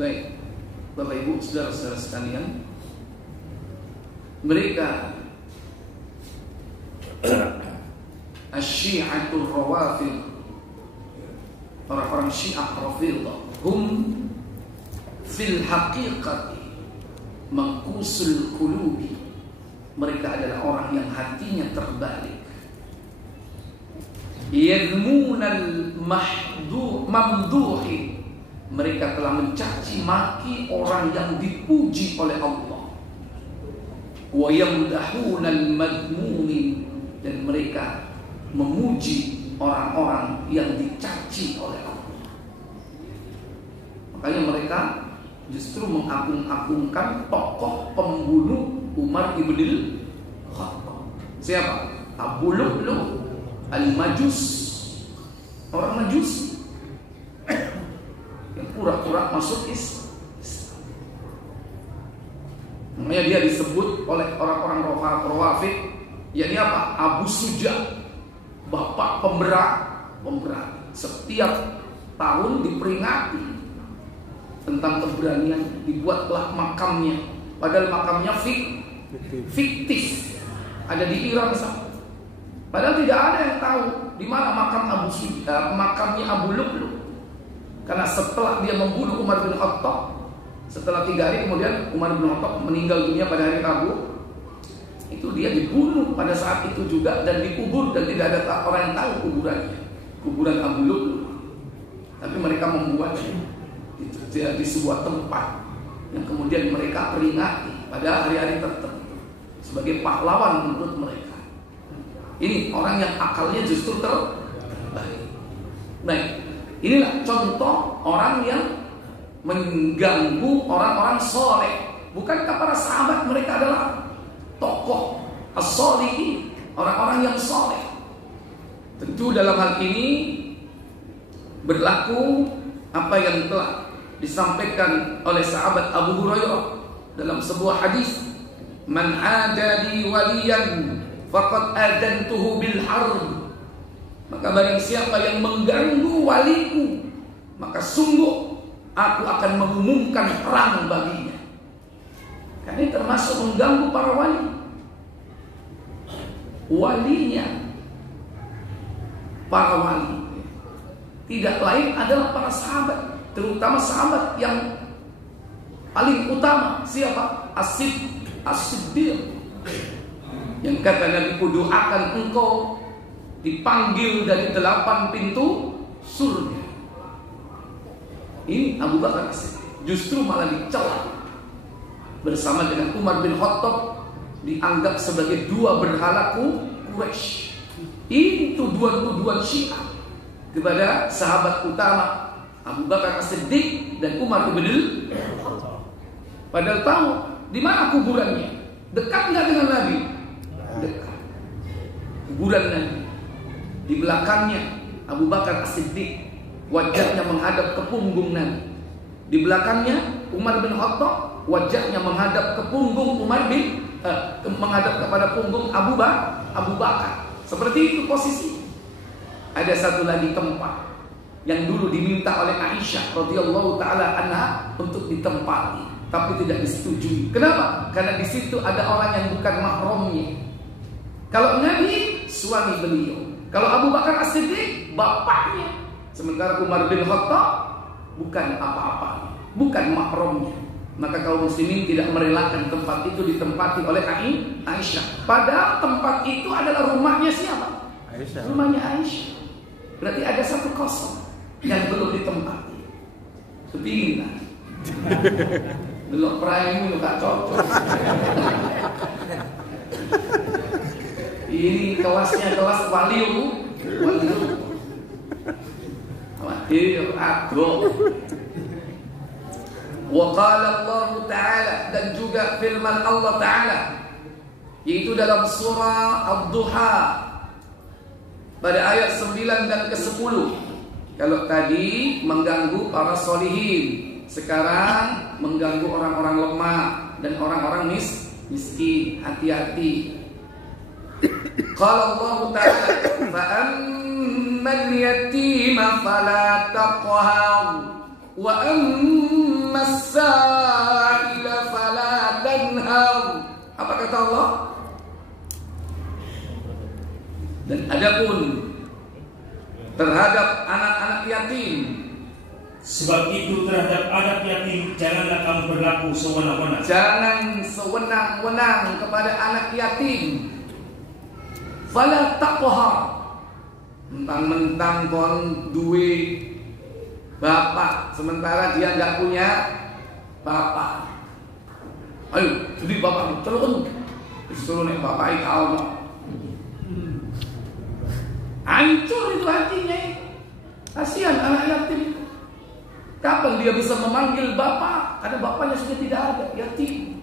Baik, Bapak Ibu, saudara-saudara sekalian, mereka Asy-Syi'atul Rawafid, orang-orang Syiah Rafidhah, hum fil haqiqati mangkusul qulubi, mereka adalah orang yang hatinya terbalik. Yadmunal mamduhi, mereka telah mencaci maki orang yang dipuji oleh Allah. Wa yamdahunal madmunin, dan mereka memuji orang-orang yang dicaci oleh Allah. Makanya mereka justru mengagung-agungkan tokoh pembunuh Umar ibn Khattab. Siapa? Abu Lu'lu' al-Majus, orang Majus yang pura-pura masuk Islam. Namanya dia disebut oleh orang-orang Rawafid, yakni apa? Abu Suja, bapak pemberani. Setiap tahun diperingati tentang keberanian, dibuatlah makamnya. Padahal makamnya fiktif, ada di Iran sana. Padahal tidak ada yang tahu di mana makam makamnya Abu Lu'lu'. Karena setelah dia membunuh Umar bin Khattab, setelah 3 hari kemudian Umar bin Khattab meninggal dunia pada hari Rabu, itu dia dibunuh pada saat itu juga dan dikubur, dan tidak ada orang yang tahu kuburan Abu Lu'lu'. Tapi mereka membuatnya di sebuah tempat yang kemudian mereka peringati pada hari-hari tertentu sebagai pahlawan menurut mereka. Ini orang yang akalnya justru terbaik. Nah, inilah contoh orang yang mengganggu orang-orang soleh. Bukankah para sahabat mereka adalah tokoh as-solihin, orang-orang yang soleh? Tentu dalam hal ini berlaku apa yang telah disampaikan oleh sahabat Abu Hurairah dalam sebuah hadis, man adali waliyan faqad adantuhu bil harb, maka barang siapa yang mengganggu waliku, maka sungguh aku akan mengumumkan perang baginya. Karena ini termasuk mengganggu para wali. Walinya para wali tidak lain adalah para sahabat, terutama sahabat yang paling utama. Siapa? As-Siddiq, yang kata Nabi, kudoakan engkau dipanggil dari 8 pintu surga. Ini Abu Bakar As-Siddiq justru malah dicela bersama dengan Umar bin Khattab, dianggap sebagai 2 berhala Quraisy. Ini tuduhan-tuduhan Syiah kepada sahabat utama Abu Bakar As-Siddiq dan Umar bin Khattab. Padahal tahu di mana kuburannya, dekat nggak dengan Nabi? Dekat. Kuburan Nabi di belakangnya Abu Bakar As-Siddiq, wajahnya menghadap ke punggung Nabi. Di belakangnya Umar bin Khattab, wajahnya menghadap ke punggung menghadap kepada punggung Abu Bakar. Seperti itu posisi. Ada satu lagi tempat yang dulu diminta oleh Aisyah radhiyallahu taala anha untuk ditempati, tapi tidak disetujui. Kenapa? Karena di situ ada orang yang bukan mahramnya. Kalau Nabi, suami beliau. Kalau Abu Bakar As-Siddiq, bapaknya. Sementara Umar bin Khattab bukan apa-apa, bukan mahramnya. Maka kaum muslimin tidak merelakan tempat itu ditempati oleh Aisyah. Padahal tempat itu adalah rumahnya siapa? Aisyah. Rumahnya Aisyah. Berarti ada satu kosong yang belum ditempati. Kepingin lah. Belum prime, gak cocok. Ini kelasnya kelas waliu. Waliu aduh. Wa qala Allah Ta'ala, dan juga firman Allah Ta'ala, yaitu dalam surah Ad-Duha pada ayat 9 dan ke-10. Kalau tadi mengganggu para solihin, sekarang mengganggu orang-orang lemah dan orang-orang miskin. Hati-hati. Qala Allah Ta'ala, fa ammal yatima fala taqhar wa ammas sa'ila fala tanhar. Apa kata Allah? Dan adapun terhadap anak-anak yatim, sebab itu terhadap anak yatim janganlah kamu berlaku sewenang-wenang. jangan sewenang-wenang kepada anak yatim. Fala taqhar, mentang-mentang kon duwe bapak sementara dia nggak punya bapak. Ayo, jadi bapak terus disuruh nek bapak kau mau. Hancur itu hatinya. Kasihan anak yatim. Kapan dia bisa memanggil bapak? Karena bapaknya sudah tidak ada, yatim.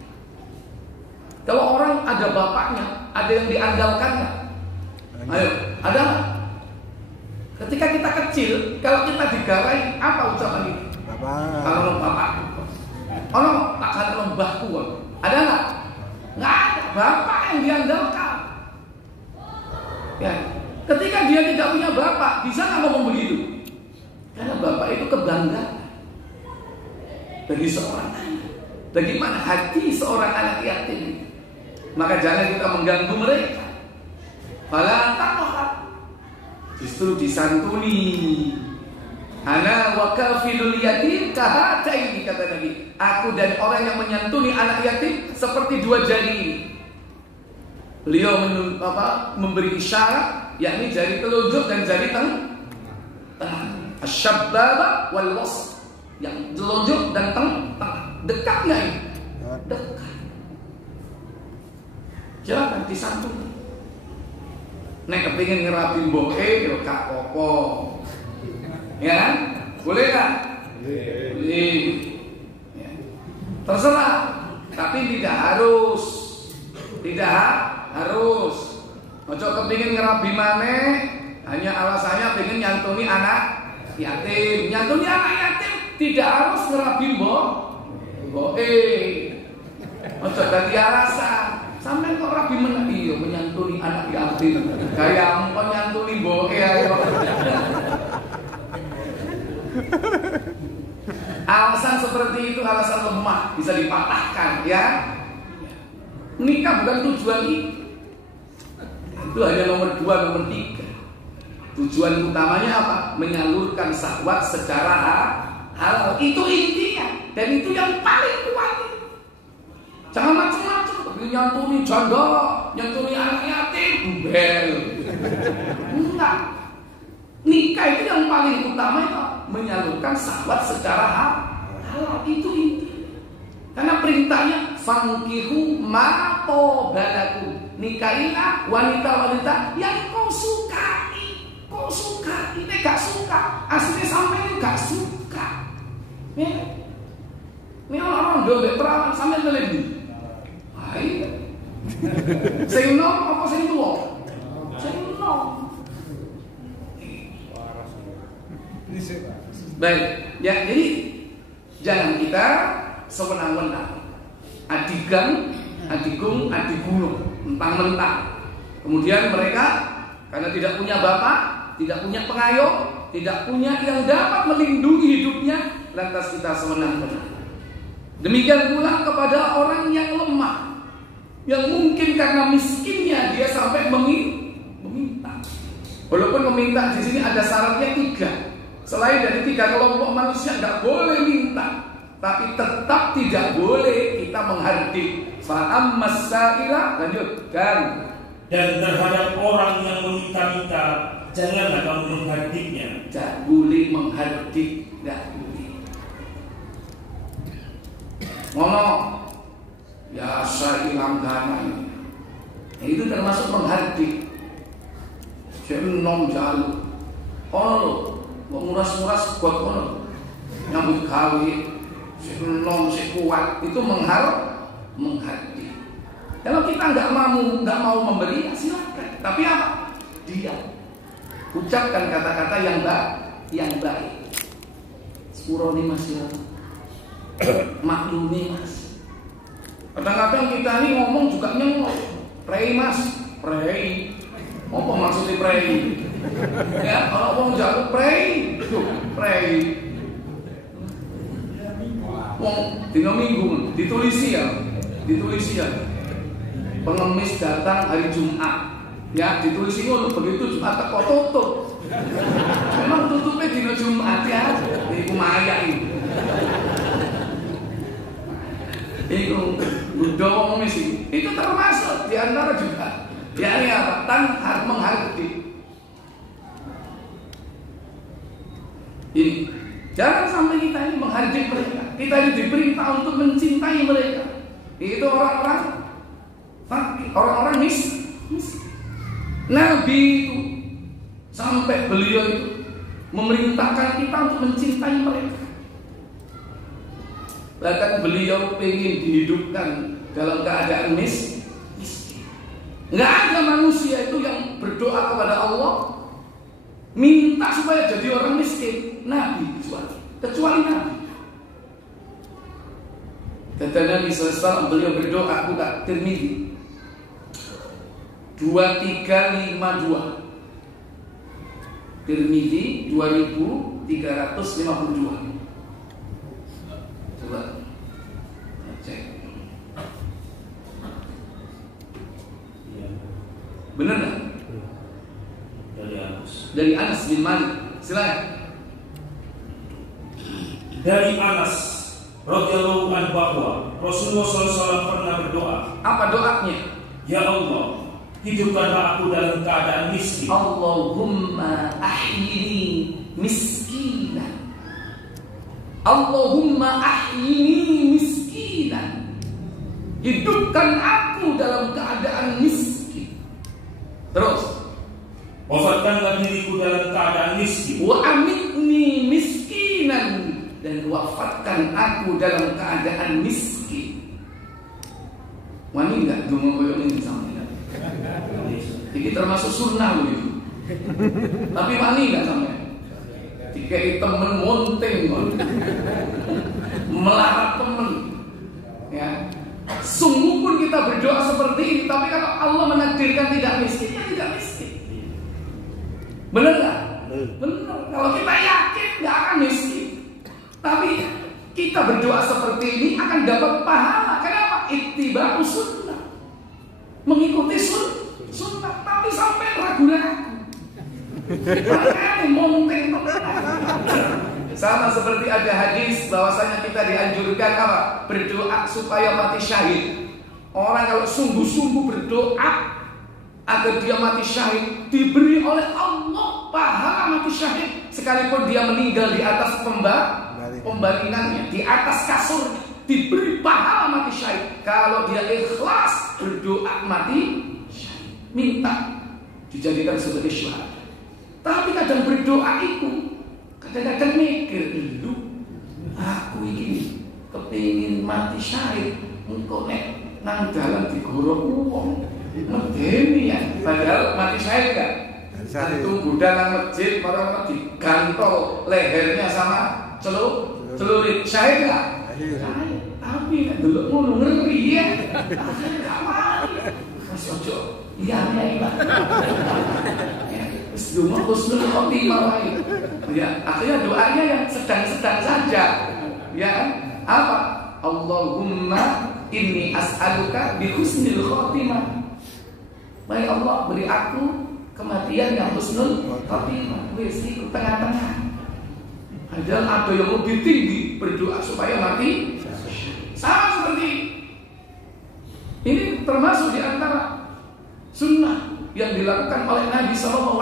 Kalau orang ada bapaknya, ada yang diandalkannya. Ayo, ada. Ketika kita kecil, kalau kita digarai, apa ucapan itu? Bapak. Kalau bapak, kalau tak ada lembahku, ada nggak? Nggak ada. Bapak yang diandalkan. Ya. Ketika dia tidak punya bapak, bisa nggak ngomong begitu? Karena bapak itu kebanggaan bagi seorang anak. Bagaimana hati seorang anak yatim? Maka jangan kita mengganggu mereka. Fala taqhar, justru disantuni. Ana wa kafilul yatim kahataini, kata Nabi. Aku dan orang yang menyantuni anak yatim seperti dua jari ini. Beliau memberi isyarat, yakni jari telunjuk dan jari tengah. Asy-syabbaba wal wasl, yang telunjuk dan tengah. Dekat nggak ini? Dekat. Jangan disantuni. Nek kepingin ngerapin boke, yo kak popo. Ya kan? Boleh nggak? Boleh. Ya. Terserah, tapi tidak harus. Tidak harus. Ojo kepingin ngerabi maneh hanya alasannya pengen nyantuni anak yatim. Nyantuni anak yatim tidak harus ngerabi boke. Ojo dadi alasan. Sampai kok rabi meneh iya menyantuni anak yatim. Kayak engko nyantuni boke ayo. Alasan seperti itu alasan lemah, bisa dipatahkan ya. Menikah bukan tujuan itu hanya nomor 2, nomor 3. Tujuan utamanya apa? Menyalurkan syahwat secara halal. Itu intinya dan itu yang paling kuat. Jangan macam-macam. Nyantuni janda, nyantuni anak yatim, bel. Enggak. Nikah itu yang paling utama itu menyalurkan syahwat secara halal. Itu inti. Karena perintahnya fankihu ma tobalakum. Nikahilah wanita-wanita yang kau sukai. Kau suka, ini gak suka. Aslinya sampai ini gak suka. Ya. Ini orang-orang dobek perawan sampai lebih. Hai. Sing nom apa sing tuwa? Sing nom. Baik, ya jadi jangan kita sewenang-wenang. Adigung, mentang-mentang. Kemudian mereka karena tidak punya bapak, tidak punya pengayom, tidak punya yang dapat melindungi hidupnya, lantas kita sewenang-wenang. Demikian pula kepada orang yang lemah, yang mungkin karena miskinnya dia sampai meminta. Walaupun meminta di sini ada syaratnya 3. Selain dari 3 kelompok manusia nggak boleh minta, tapi tetap tidak boleh kita menghardik. Fa'ammas sa'ila, lanjutkan. Dan terhadap orang yang meminta-minta, janganlah kamu menghardiknya. Tidak boleh menghardik, tidak boleh. Ngomong, ya saya hilang dana ini. Itu termasuk menghardik. Saya nom jalur. Kono mau nguras-nguras buat kono. Nyambut gawe. Saya nom, saya kuat. Itu menghardik. Kalau kita nggak mau memberi, ya silakan. Tapi apa? Diam. Ucapkan kata-kata yang baik. Sepuroni mas ya. Maklumi mas. Kadang-kadang kita ini ngomong juga nyengok. Prei mas, prei. Apa maksudnya prei? Ya, kalau ngomong jatuh prei, prei. Wong dino minggu ditulisi ya. Pengemis datang hari Jumat. Ya ditulis ngono, begitu Jumat teko tutup. Memang tutupnya dina Jumat ya, iku mayak iki. Iku udah ngomong sih, itu termasuk di antara juga. Yakni apa? Tanpa menghargai. Ini jangan sampai kita ini menghargai mereka. Kita ini diperintah untuk mencintai mereka. Itu orang-orang miskin. Nabi itu sampai beliau itu memerintahkan kita untuk mencintai mereka. Bahkan beliau ingin dihidupkan dalam keadaan miskin. Nggak ada manusia itu yang berdoa kepada Allah minta supaya jadi orang miskin. Nabi kecuali Nabi. Kata Nabi SAW, beliau berdoa, buka Tirmidzi 2352. Tirmidzi 2352. Coba cek. Benar nggak? Dari Anas bin Malik. Silakan. Dari Anas radhiyallahu anhu bahwa Rasulullah SAW pernah berdoa. Apa doanya? Ya Allah, hidupkanlah aku dalam keadaan miskin. Allahumma ahyini miskinan. Allahumma ahyini miskinan. Hidupkan aku dalam keadaan miskin. Terus, wafatkanlah diriku dalam keadaan miskin. Wa amitni miskinan. Dan wafatkan aku dalam keadaan miskin. Wani enggak dungo koyo ini sampeyan. Iki termasuk sunnah begitu. Tapi wani enggak sampeyan. Dikai temen monting melarat temen. Ya. Sungguh pun kita berdoa seperti ini, tapi kalau Allah menakdirkan tidak miskin, ya tidak miskin. Benar nggak? Benar. Kalau kita yakin nggak akan miskin, tapi kita berdoa seperti ini akan dapat pahala. Kenapa? Ittiba'u sunnah, mengikuti sunnah. Tapi sampai ragu-ragu, makanya monting. Sama seperti ada hadis bahwasanya kita dianjurkan apa? Berdoa supaya mati syahid. Orang kalau sungguh-sungguh berdoa agar dia mati syahid, diberi oleh Allah pahala mati syahid, sekalipun dia meninggal di atas pembaringannya, di atas kasurnya, diberi pahala mati syahid. Kalau dia ikhlas berdoa mati syahid, minta dijadikan sebagai syuhada. Tapi kadang berdoa itu kadang-kadang mikir dulu, aku ini kepingin mati syahid, engkau nek nang dalan digorok wong medeni ya, padahal mati syahid kan tunggu dalam masjid, orang digantol lehernya sama celurit syahid lah. Tapi nek delok ngono ngeri ya, gak mati mas ojo liyane lah. Cuma husnul khotimah wae. Ya, akhirnya doanya yang sedang-sedang saja. Ya, apa? Allahumma inni as'aluka bi husnil khotimah. Baik Allah, beri aku kematian yang husnul khotimah. Wis iku tengah-tengah. Padahal ada yang lebih tinggi berdoa supaya mati. Sama seperti ini termasuk di antara sunnah yang dilakukan oleh Nabi SAW.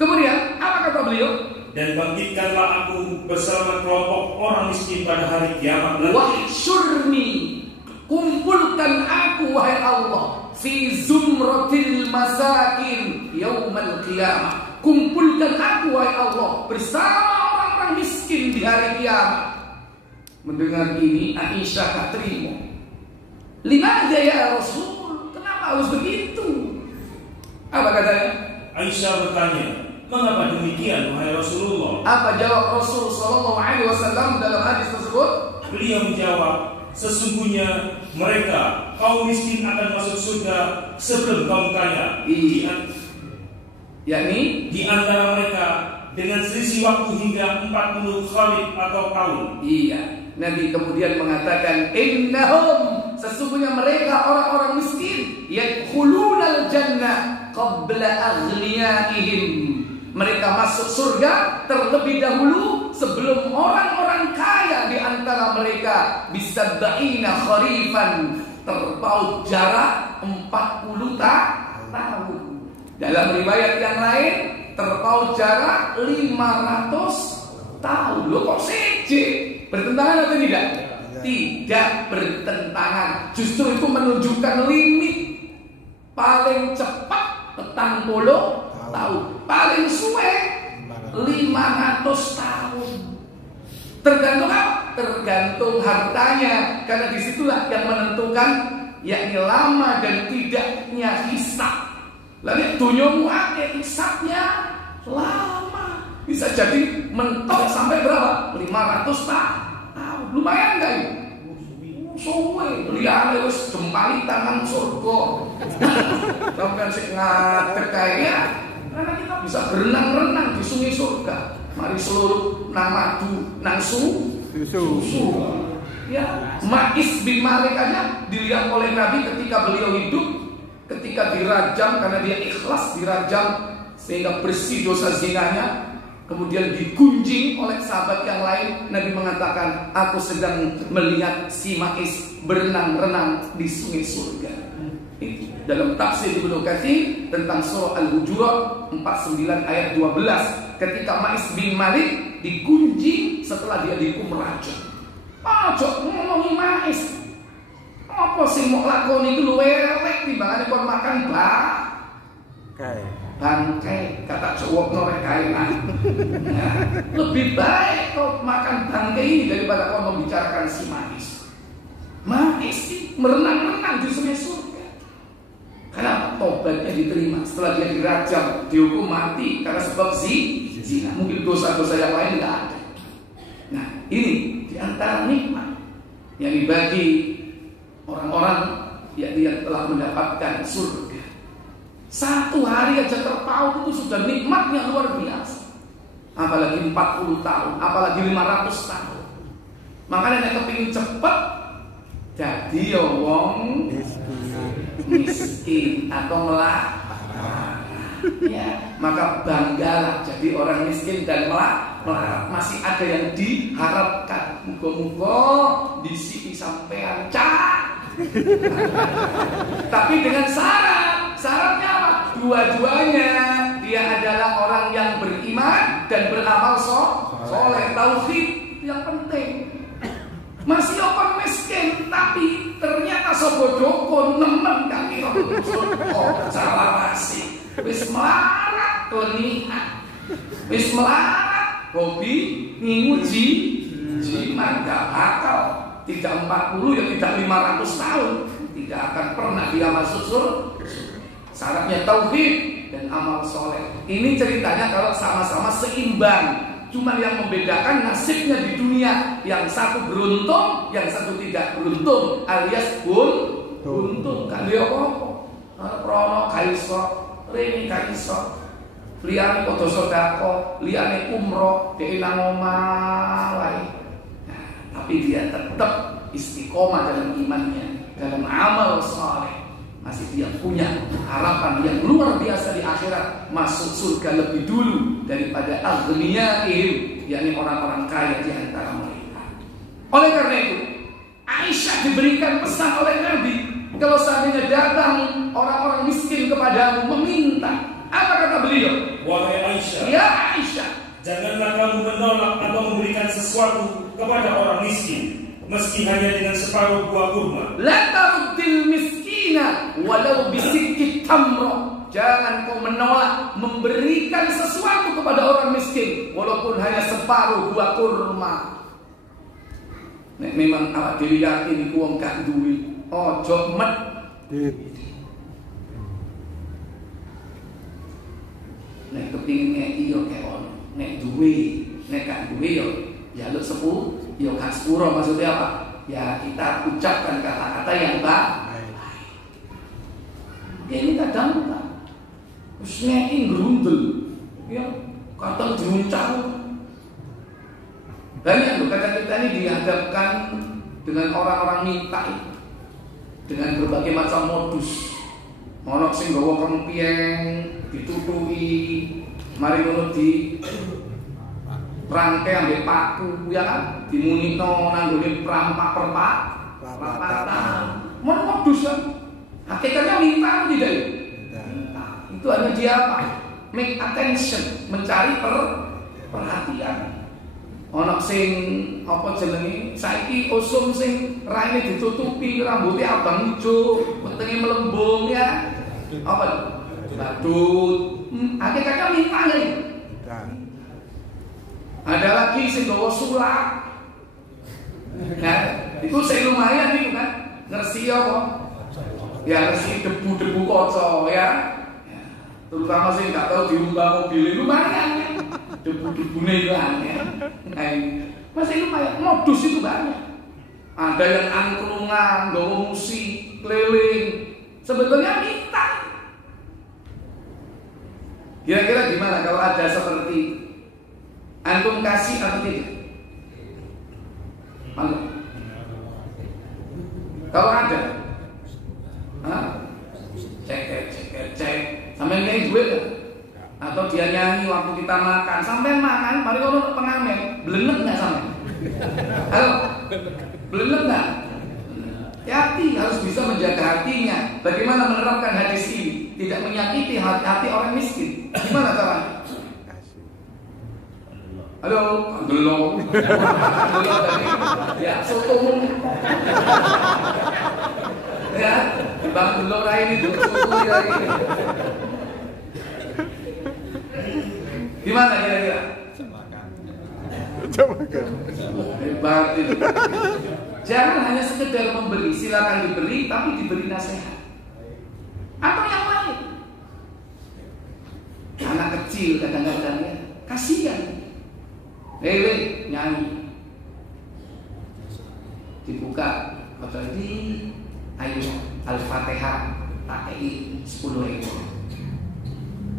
Kemudian apa kata beliau? Dan bangkitkanlah aku bersama kelompok orang miskin pada hari kiamat. Wahsyurni, kumpulkan aku wahai Allah fi zumratil masakin yaumal qiyamah. Kumpulkan aku wahai Allah bersama orang-orang miskin di hari kiamat. Mendengar ini Aisyah tak terima. Limadha ya Rasul? Kenapa harus begitu? Apa katanya? Aisyah bertanya, mengapa demikian wahai Rasulullah? Apa jawab Rasul sallallahu alaihi wasallam dalam hadis tersebut? Beliau menjawab, sesungguhnya mereka kaum miskin akan masuk surga sebelum kaum kaya. Yakni di antara mereka dengan selisih waktu hingga 40 khalid atau tahun. Iya. Nabi kemudian mengatakan, innahum, sesungguhnya mereka orang-orang miskin, yadkhulunal jannah qabla aghniyaihim. Mereka masuk surga terlebih dahulu sebelum orang-orang kaya di antara mereka. Bisab'ina kharifan, terpaut jarak 40 tahun. Dalam riwayat yang lain terpaut jarak 500 tahun. Loh kok seje? Bertentangan atau tidak? Tidak bertentangan. Justru itu menunjukkan limit. Paling cepat 40 tahun, paling suwe 500 tahun. Tergantung apa? Tergantung hartanya. Karena disitulah yang menentukan, yakni lama dan tidaknya hisab. Lalu dunyomu akeh hisabnya lama. Bisa jadi mentok sampai berapa? 500 tahun. Lumayan gak ini? Suwe, liane wis jempali tangan surga. Sampai sik ngadeg kayaknya. Karena kita bisa berenang-renang di sungai surga. Mari seluruh nang madu, nang susu. Ya, Ma'is bin Malik aja dilihat oleh Nabi ketika beliau hidup, ketika dirajam karena dia ikhlas dirajam sehingga bersih dosa zinanya. Kemudian digunjing oleh sahabat yang lain. Nabi mengatakan, aku sedang melihat si Ma'is berenang-renang di sungai surga. Itu dalam tafsir Ibnu Katsir tentang surah Al-Hujurat 49 ayat 12. Ketika Ma'is bin Malik digunjing setelah dia dihukum rajam. Ojo ngomongi Ma'is. Apa sih mau lakoni itu luwe elek timbangane kon makan bangkai, kata cowok norek kainan. Ya, lebih baik kau makan bangkai ini daripada kau membicarakan si Ma'is. Ma'is sih merenang-renang di sungai surga. Karena tobatnya diterima setelah dia dirajam, dihukum mati karena sebab zina. Mungkin dosa-dosa yang lain tidak ada. Nah, ini diantara nikmat yang dibagi orang-orang yang telah mendapatkan surga. Satu hari aja terpaut itu sudah nikmat yang luar biasa. Apalagi 40 tahun, apalagi 500 tahun. Makanya nek kepingin cepet jadi ya wong miskin atau melarat. Ya, maka banggalah jadi orang miskin dan melarat. Masih ada yang diharapkan. Muga-muga di sini sampean cak. Tapi dengan syaratnya apa? Dua-duanya dia adalah orang yang beriman dan beramal soleh. Tauhid yang penting. Masih orang miskin tapi ternyata sobodoko nemen kami salah masih. Wis melarat kelenihan. Wis melarat hobi nguji jimat gak bakal. Tidak 40 ya tidak 500 tahun. Tidak akan pernah dia masuk surga. Syaratnya tauhid dan amal soleh. Ini ceritanya kalau sama-sama seimbang. Cuma yang membedakan nasibnya di dunia. Yang satu beruntung, yang satu tidak beruntung. Alias buntung. Kan dia apa? Prono kaiso, rene kaiso. Liyane padha sedekah, liyane umroh, dhewe nang omah wae. Nah, tapi dia tetap istiqomah dalam imannya, dalam amal soleh. Masih dia punya harapan yang luar biasa di akhirat, masuk surga lebih dulu daripada aghniyaihim, yakni orang-orang kaya di antara mereka. Oleh karena itu, Aisyah diberikan pesan oleh Nabi, kalau seandainya datang orang-orang miskin kepadamu meminta, apa kata beliau? Wahai Aisyah, ya Aisyah, janganlah kamu menolak atau memberikan sesuatu kepada orang miskin, meski hanya dengan separuh buah kurma. La taruddil miskina walau bisikit tamro. Jangan kau menolak memberikan sesuatu kepada orang miskin walaupun hanya separuh buah kurma. Nek memang awak dhewe yakin iku wong gak duwe, ojo medhit. Nek kepingin ngeki yo keon, nek duwe, nek gak duwe yo jaluk sepuluh. Ya gak sepuro, maksudnya apa? Ya kita ucapkan kata-kata yang baik. Ini kadang kita ngeki ngerundel, ya kadang diuncang. Banyak loh kadang kita ini dihadapkan dengan orang-orang minta, dengan berbagai macam modus. Ono sing nggawa kempieng ditutuki, mari ngono di rangkai ambek paku ya kan, dimunikno nanggone perapatan. Mon modus kan. Hakikatnya minta tidak ya? Minta. Itu hanya dia apa? Make attention, mencari perhatian. Ono sing apa jenenge saiki usum sing raine ditutupi, rambutnya abang ijo, wetenge melembung ya. Apa? Badut. Hakikatnya minta ya. Ada lagi sing gawa sulap. Nah, itu sing lumayan itu kan. Ngersi apa? Ya ngersi debu-debu kaca ya. Terutama sih nggak tahu diubah mobil lumayan ya. Debu-debune hilang ya. Masih lumayan, modus itu banyak. Ada yang angklungan, gawa musik, keliling. Sebetulnya minta. Kira-kira gimana kalau ada seperti antum kasih atau tidak? Malu. Kalau ada, cek. Sampai nyanyi duit kan? Atau dia nyanyi waktu kita makan. Sampai makan, mari kalau pengamen, belenek nggak sampai? Halo, belenek nggak? Hati harus bisa menjaga hatinya. Bagaimana menerapkan hadis ini? Tidak menyakiti hati orang miskin. Gimana caranya? Halo, belum. Ya, soto. Ya, bang belum ini soto ya ini. Gimana kira-kira? Coba kan. Hebat itu. Jangan hanya sekedar memberi, silakan diberi, tapi diberi nasihat. Atau yang lain. Anak kecil kadang-kadang ya, kasihan. Lewe nyanyi, dibuka atau di ayo Al-Fatihah pakai 10.000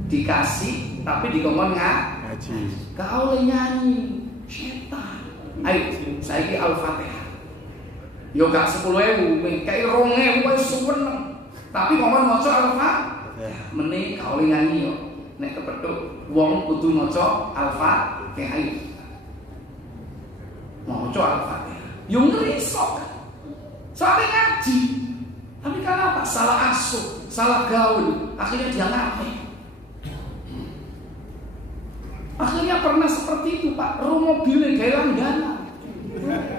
dikasih tapi dikongkon ngaji. Kau nyanyi setan. Ayo saya ki Al-Fatihah. Yo gak 10.000, kayak 2.000 wis seneng. Tapi ngomong maca Al-Fatihah. Mending kau nyanyi yo. Nek kepethuk wong kudu maca Al-Fatihah. Mau coba Al-Fatihah, yang ngerisok, soalnya ngaji, tapi karena apa? Salah asuh, salah gaul, akhirnya dia ngamen. Akhirnya pernah seperti itu Pak, mobilnya gaya langganan,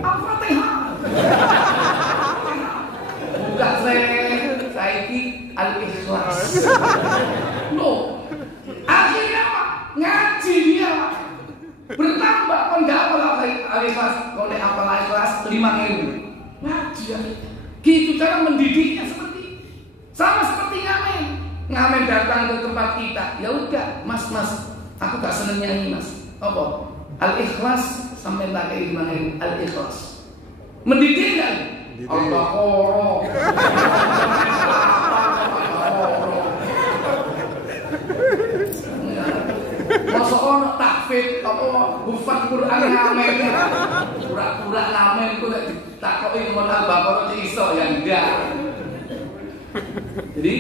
Al-Fatihah, bukan saya ini Al-Ikhlas, loh, akhirnya apa? Ngaji dia Pak. Bertambah kon gak apalah Al-Ikhlas, kon nek apalah Ikhlas 5.000. Ngaji ya. Gitu cara mendidiknya seperti sama seperti ngamen. Ngamen datang ke tempat kita. Ya udah, Mas, aku gak seneng nyanyi, Mas. Apa? Al-Ikhlas sampai pakai 5.000 Al-Ikhlas. Mendidik kan? Allah. Masa ono takfid apa hufaz Quran ngamen. Pura-pura ngamen ku nek ditakoki mon Al-Baqarah iso ya enggak. Jadi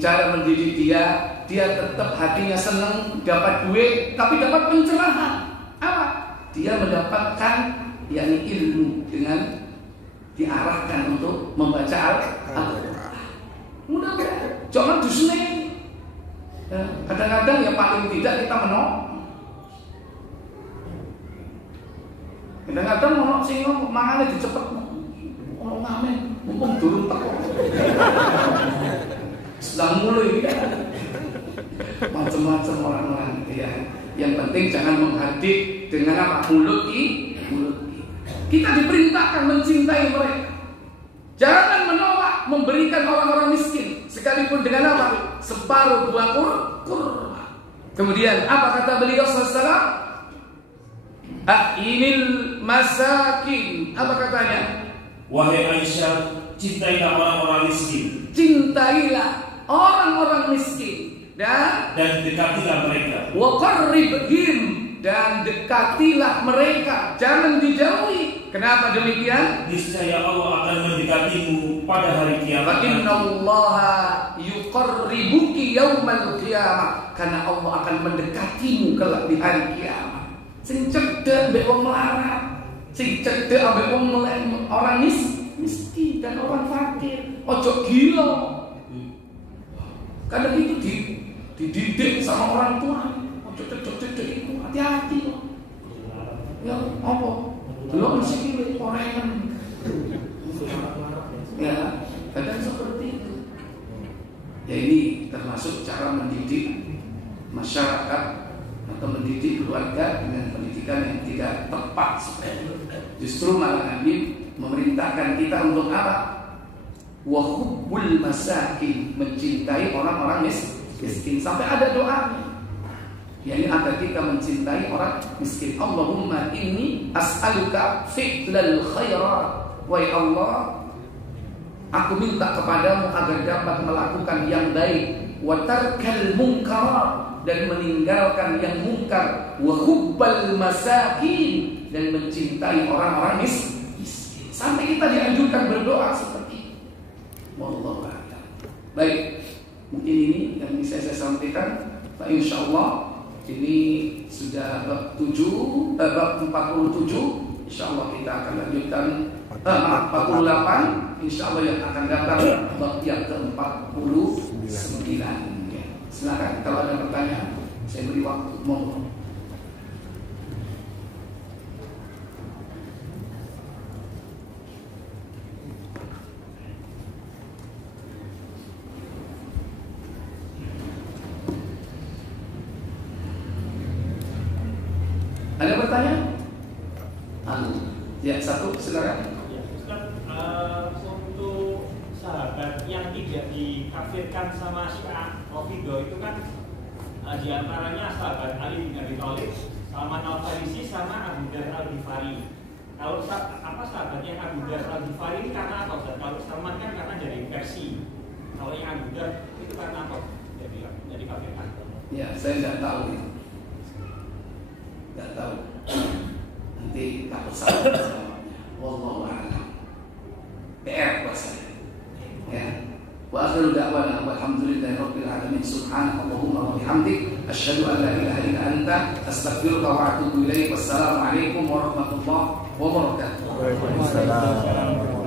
cara mendidik dia tetap hatinya senang dapat duit tapi dapat pencerahan. Apa? Dia mendapatkan yakni ilmu dengan diarahkan untuk membaca Al-Quran. Mudah-mudahan jangan dusune. Ya, kadang-kadang ya paling tidak kita menolak. Kadang-kadang menolak sing mangane dicepet. Ono ngamen, mumpung durung teko. Sedang mulai ya. Macam-macam orang-orang ya. Yang penting jangan menghadik dengan apa? Mulut. Kita diperintahkan mencintai mereka. Jangan menolak memberikan orang-orang miskin sekalipun dengan apa? Separuh buah kurma. Kemudian apa kata beliau sallallahu Ainil masakin. Apa katanya? Wahai Aisyah, cintailah orang-orang miskin. Cintailah orang-orang miskin dan dekatilah mereka. Wa qarribhim, dan dekatilah mereka, jangan dijauhi. Kenapa demikian? Niscaya Allah akan mendekatimu pada hari kiamat. Innallaha yuqarribuki yaumal qiyamah, karena Allah akan mendekatimu kelak di hari kiamat. Sing cedek mbek wong melarat, sing cedek ambek wong orang miskin dan orang fakir. Ojo gila. Kadang itu dididik sama orang tua. Ojo cedek itu, hati-hati loh. Ya apa? Belum sikile orengan. Ya, kadang seperti itu. Ya ini termasuk cara mendidik masyarakat atau mendidik keluarga dengan pendidikan yang tidak tepat. Justru malah Nabi memerintahkan kita untuk apa? Wa hubbul masakin, mencintai orang-orang miskin. Sampai ada doanya. Yani agar kita mencintai orang miskin. Allahumma inni as'aluka fi'lal khairat. Wahai Allah, aku minta kepadamu agar dapat melakukan yang baik, wa tarkal munkar, dan meninggalkan yang mungkar, wa hubbal masakin, dan mencintai orang-orang miskin. Sampai kita dianjurkan berdoa seperti itu. Wallahu a'lam. Baik, mungkin ini yang bisa saya sampaikan. Pak, insyaallah ini sudah bab 47. Insyaallah kita akan lanjutkan 48. Insyaallah yang akan datang bab yang ke-49. Silakan kalau ada pertanyaan, saya beri waktu. Monggo. Ada pertanyaan? Ya, satu, silakan. Ya, Ustaz, untuk sahabat yang tidak dikafirkan sama Syiah Rafidhah itu kan diantaranya sahabat Ali bin Abi Thalib, Salman Al-Farisi sama Abu Dzar Al-Ghifari. Kalau sahabat yang Abu Dzar Al-Ghifari ini karena apa, Ustaz? Kalau Salman kan karena dari Persia. Kalau yang Abu Dzar itu karena apa? Jadi dikafirkan. Ya, saya tidak tahu itu. Tidak tahu. Nanti takut salah jawabnya. Wallahu a'lam. PR buat saya. Ya. Wa akhiru da'wana walhamdulillahirabbil alamin. Subhanakallahumma wa bihamdik asyhadu an la ilaha illa anta astaghfiruka wa atubu ilaik. Wassalamualaikum warahmatullahi wabarakatuh. Waalaikumsalam.